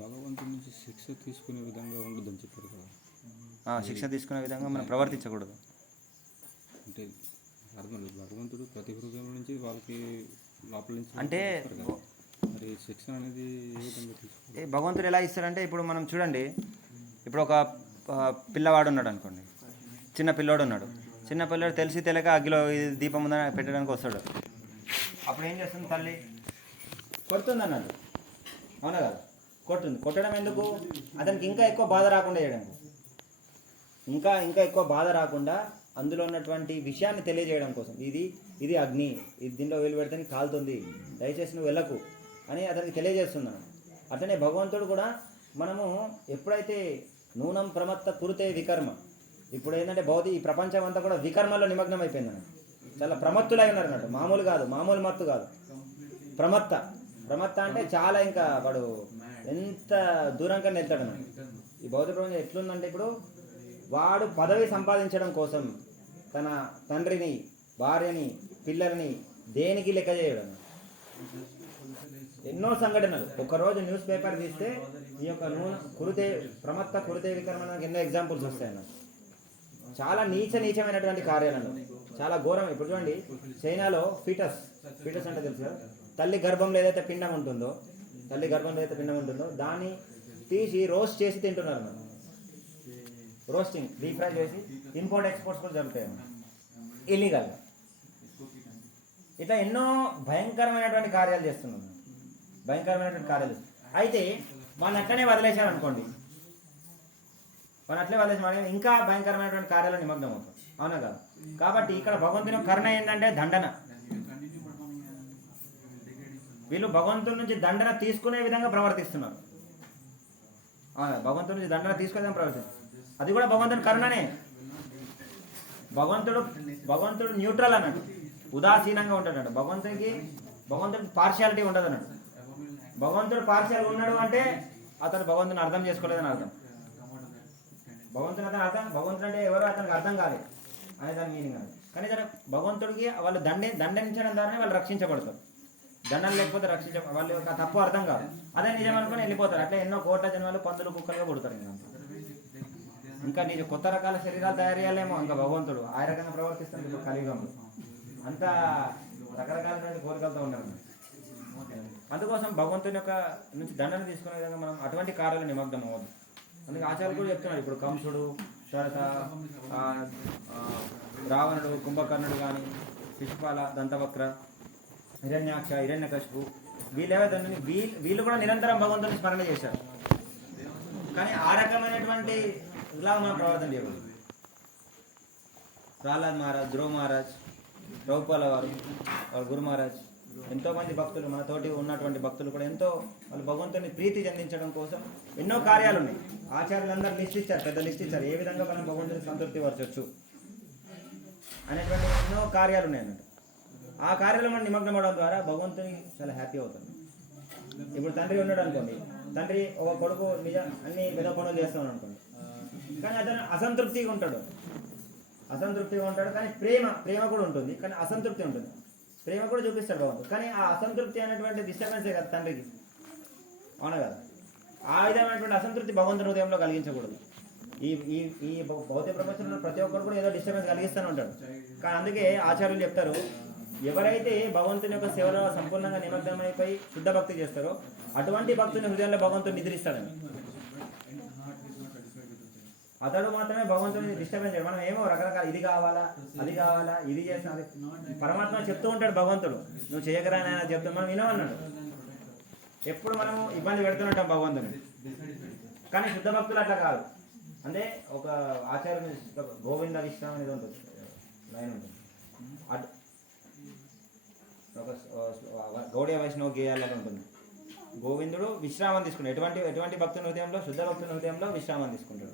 భగవంతుడి నుంచి శిక్ష తీసుకునే విధంగా ఉండదని చెప్పారు కదా. శిక్ష తీసుకునే విధంగా మనం ప్రవర్తించకూడదు అంటే అర్థం లేదు. భగవంతుడు ప్రతి హృదయం నుంచి వాళ్ళకి లోపల నుంచి అంటే మరి శిక్షణ అనేది ఏ విధంగా తీసుకుంటారు? భగవంతుడు ఎలా ఇస్తాడంటే, ఇప్పుడు మనం చూడండి, ఇప్పుడు ఒక పిల్లవాడు ఉన్నాడు అనుకోండి, చిన్న పిల్లోడు ఉన్నాడు. చిన్న పిల్లోడు తెలిసి తెలియక అగ్గిలో దీపం ఉందని పెట్టడానికి వస్తాడు. అప్పుడు ఏం చేస్తుంది తల్లి? కొడుతుంది అన్నట్టు, అవునా కదా? కొట్టడం ఎందుకు? అతనికి ఇంకా ఎక్కువ బాధ రాకుండా చేయడం, ఇంకా ఎక్కువ బాధ రాకుండా అందులో ఉన్నటువంటి విషయాన్ని తెలియజేయడం కోసం. ఇది అగ్ని, ఇది దీనిలో వేలు పెడితే కాలుతుంది, దయచేసి నువ్వు వెళ్ళకు అని అతనికి తెలియజేస్తున్నాను. అట్లనే భగవంతుడు కూడా మనము ఎప్పుడైతే నూనం ప్రమత్త కురుతే వికర్మ, ఇప్పుడు ఏంటంటే ఈ ప్రపంచం అంతా కూడా వికర్మలో నిమగ్నం అయిపోయింది. చాలా ప్రమత్తులై ఉన్నారు అన్నట్టు. మామూలు మత్తు కాదు, ప్రమత్త అంటే చాలా, ఇంకా వాడు ఎంత దూరంగా వెళ్తాడు అన్నట్టు. ఈ భౌతిక ప్రపంచం ఎట్లుందంటే, ఇప్పుడు వాడు పదవి సంపాదించడం కోసం తన తండ్రిని, భార్యని, పిల్లల్ని దేనికి లెక్క చేయడం. ఎన్నో సంఘటనలు, ఒకరోజు న్యూస్ పేపర్ తీస్తే ఈ యొక్క ప్రమత్త కురుతే వికర్మణకి ఎన్నో ఎగ్జాంపుల్స్ వస్తాయి అన్నట్టు. చాలా నీచమైనటువంటి కార్యాలను, చాలా ఘోరం. ఇప్పుడు చూడండి, చైనాలో ఫీటస్ అంటే తెలుసు కదా, తల్లి గర్భంలో ఏదైతే పిండం ఉంటుందో దాన్ని తీసి రోస్ట్ చేసి తింటున్నారు అన్నమాట. రోస్టింగ్, డీప్ ఫ్రై చేసి ఇంపోర్ట్ ఎక్స్పోర్ట్స్ కూడా జరుగుతాయి ఇల్లీగల్. ఇట్లా ఎన్నో భయంకరమైనటువంటి కార్యాలు చేస్తున్నాం. అయితే మన అట్లనే వదిలేశారు అనుకోండి, ఇంకా భయంకరమైనటువంటి కార్యాలు నిమగ్నం అవుతాం, అవునా కదా? కాబట్టి ఇక్కడ భగవంతుని కరుణ ఏంటంటే దండన. వీళ్ళు భగవంతుడి నుంచి దండన తీసుకునే విధంగా ప్రవర్తిస్తున్నారు. భగవంతుడి నుంచి దండన తీసుకునే విధంగా ప్రవర్తిస్తున్నారు. అది కూడా భగవంతుని కరుణనే. భగవంతుడు న్యూట్రల్ అన్నాడు, ఉదాసీనంగా ఉంటాడు. భగవంతుడికి పార్షియాలిటీ ఉండదు అన్నాడు. భగవంతుడు పార్షియల్ ఉన్నాడు అంటే అతను భగవంతుని అర్థం చేసుకోలేదని అర్థం. భగవంతుడు అంటే ఎవరో అతనికి అర్థం కాలేదు అనే దాని మీనింగ్ అది. కానీ భగవంతుడికి వాళ్ళు దండించడం ద్వారానే వాళ్ళు రక్షించబడతారు. దండం లేకపోతే వాళ్ళు తప్పు అర్థం కాదు, అదే నిజం అనుకుని వెళ్ళిపోతారు. అట్లా ఎన్నో కోట్ల జన్మలు పందులు కుక్కలుగా పుడతారు. ఇంకా నీకు కొత్త రకాల శరీరాలు తయారు చేయాలేమో ఇంకా భగవంతుడు ఆ రకంగా ప్రవర్తిస్తాడు. ఇప్పుడు కలియుగంలో అంతా రకరకాలైన కోరికలతో ఉన్నారు. అందుకోసం భగవంతుని యొక్క నుంచి దండన తీసుకునే విధంగా మనం అటువంటి కార్యాలు నిమగ్నం అవ్వదు. అందుకే ఆచార్యులు కూడా చెప్తున్నాడు. ఇప్పుడు కంసుడు, తర్వాత రావణుడు, కుంభకర్ణుడు కానీ, శిశుపాల, దంతవక్ర, హిరణ్యాక్ష, హిరణ్యకశిపు, వీళ్ళు కూడా నిరంతరం భగవంతుని స్మరణ చేశారు. కానీ ఆ రకమైనటువంటి ఇలా మనం ప్రవర్తన చేయకూడదు. ప్రహ్లాద్ మహారాజ్, ధ్రువ మహారాజ్, ప్రభుపాల వారు, గురు మహారాజ్, ఎంతోమంది భక్తులు, మన తోటి ఉన్నటువంటి భక్తులు కూడా వాళ్ళు భగవంతుని ప్రీతి చెందించడం కోసం ఎన్నో కార్యాలు ఉన్నాయి. ఆచార్యులందరూ పెద్ద లిస్ట్ ఇచ్చారు, ఏ విధంగా మనం భగవంతుని సంతృప్తి పరచవచ్చు అనేటువంటి ఎన్నో కార్యాలు ఉన్నాయి అన్నట్టు. ఆ కార్యాలు మనం నిమగ్నం అవడం ద్వారా భగవంతుని చాలా హ్యాపీ అవుతుంది. ఇప్పుడు తండ్రి ఉన్నాడు అనుకోండి, తండ్రి ఒక కొడుకు అన్ని పెద్ద పనులు చేస్తామని అనుకోండి, కానీ అతను అసంతృప్తిగా ఉంటాడు. కానీ ప్రేమ కూడా ఉంటుంది, కానీ అసంతృప్తి ఉంటుంది. ప్రేమ కూడా చూపిస్తాడు భగవంతుడు, కానీ ఆ అసంతృప్తి అనేటువంటి డిస్టర్బెన్సే కదా తండ్రికి, అవునా కదా? ఆ విధమైనటువంటి అసంతృప్తి భగవంతుని హృదయంలో కలిగించకూడదు. ఈ భౌతిక ప్రపంచంలో ప్రతి ఒక్కరు కూడా ఏదో డిస్టర్బెన్స్ కలిగిస్తూనే ఉంటాడు. కానీ అందుకే ఆచార్యులు చెప్తారు, ఎవరైతే భగవంతుని యొక్క సేవలో సంపూర్ణంగా నిమగ్నమైపోయి శుద్ధ భక్తి చేస్తారో అటువంటి భక్తుని హృదయంలో భగవంతుడు నిద్రిస్తాడని. అతడు మాత్రమే భగవంతుని డిస్టర్బెన్స్ చేయడు. మనం ఏమో రకరకాల ఇది కావాలా, అది కావాలా, ఇది చేసిన పరమాత్మ చెప్తూ ఉంటాడు. భగవంతుడు నువ్వు చేయకరా అని చెప్తాను, మనం వినమన్నాడు. ఎప్పుడు మనం ఇబ్బంది పెడుతుంటాం భగవంతుని. కానీ శుద్ధ భక్తులు అట్లా కాదు. అంటే ఒక ఆచార్యుని గోవింద విశ్రామ అనేది ఉంటుంది, లైన్ ఉంటుంది. అటు ఒక గౌడీయ వైష్ణవ గేయాలని ఉంటుంది. గోవిందుడు విశ్రామం తీసుకుంటాడు. ఎటువంటి భక్తుని హృదయంలో? శుద్ధ భక్తుని హృదయంలో విశ్రామం తీసుకుంటాడు.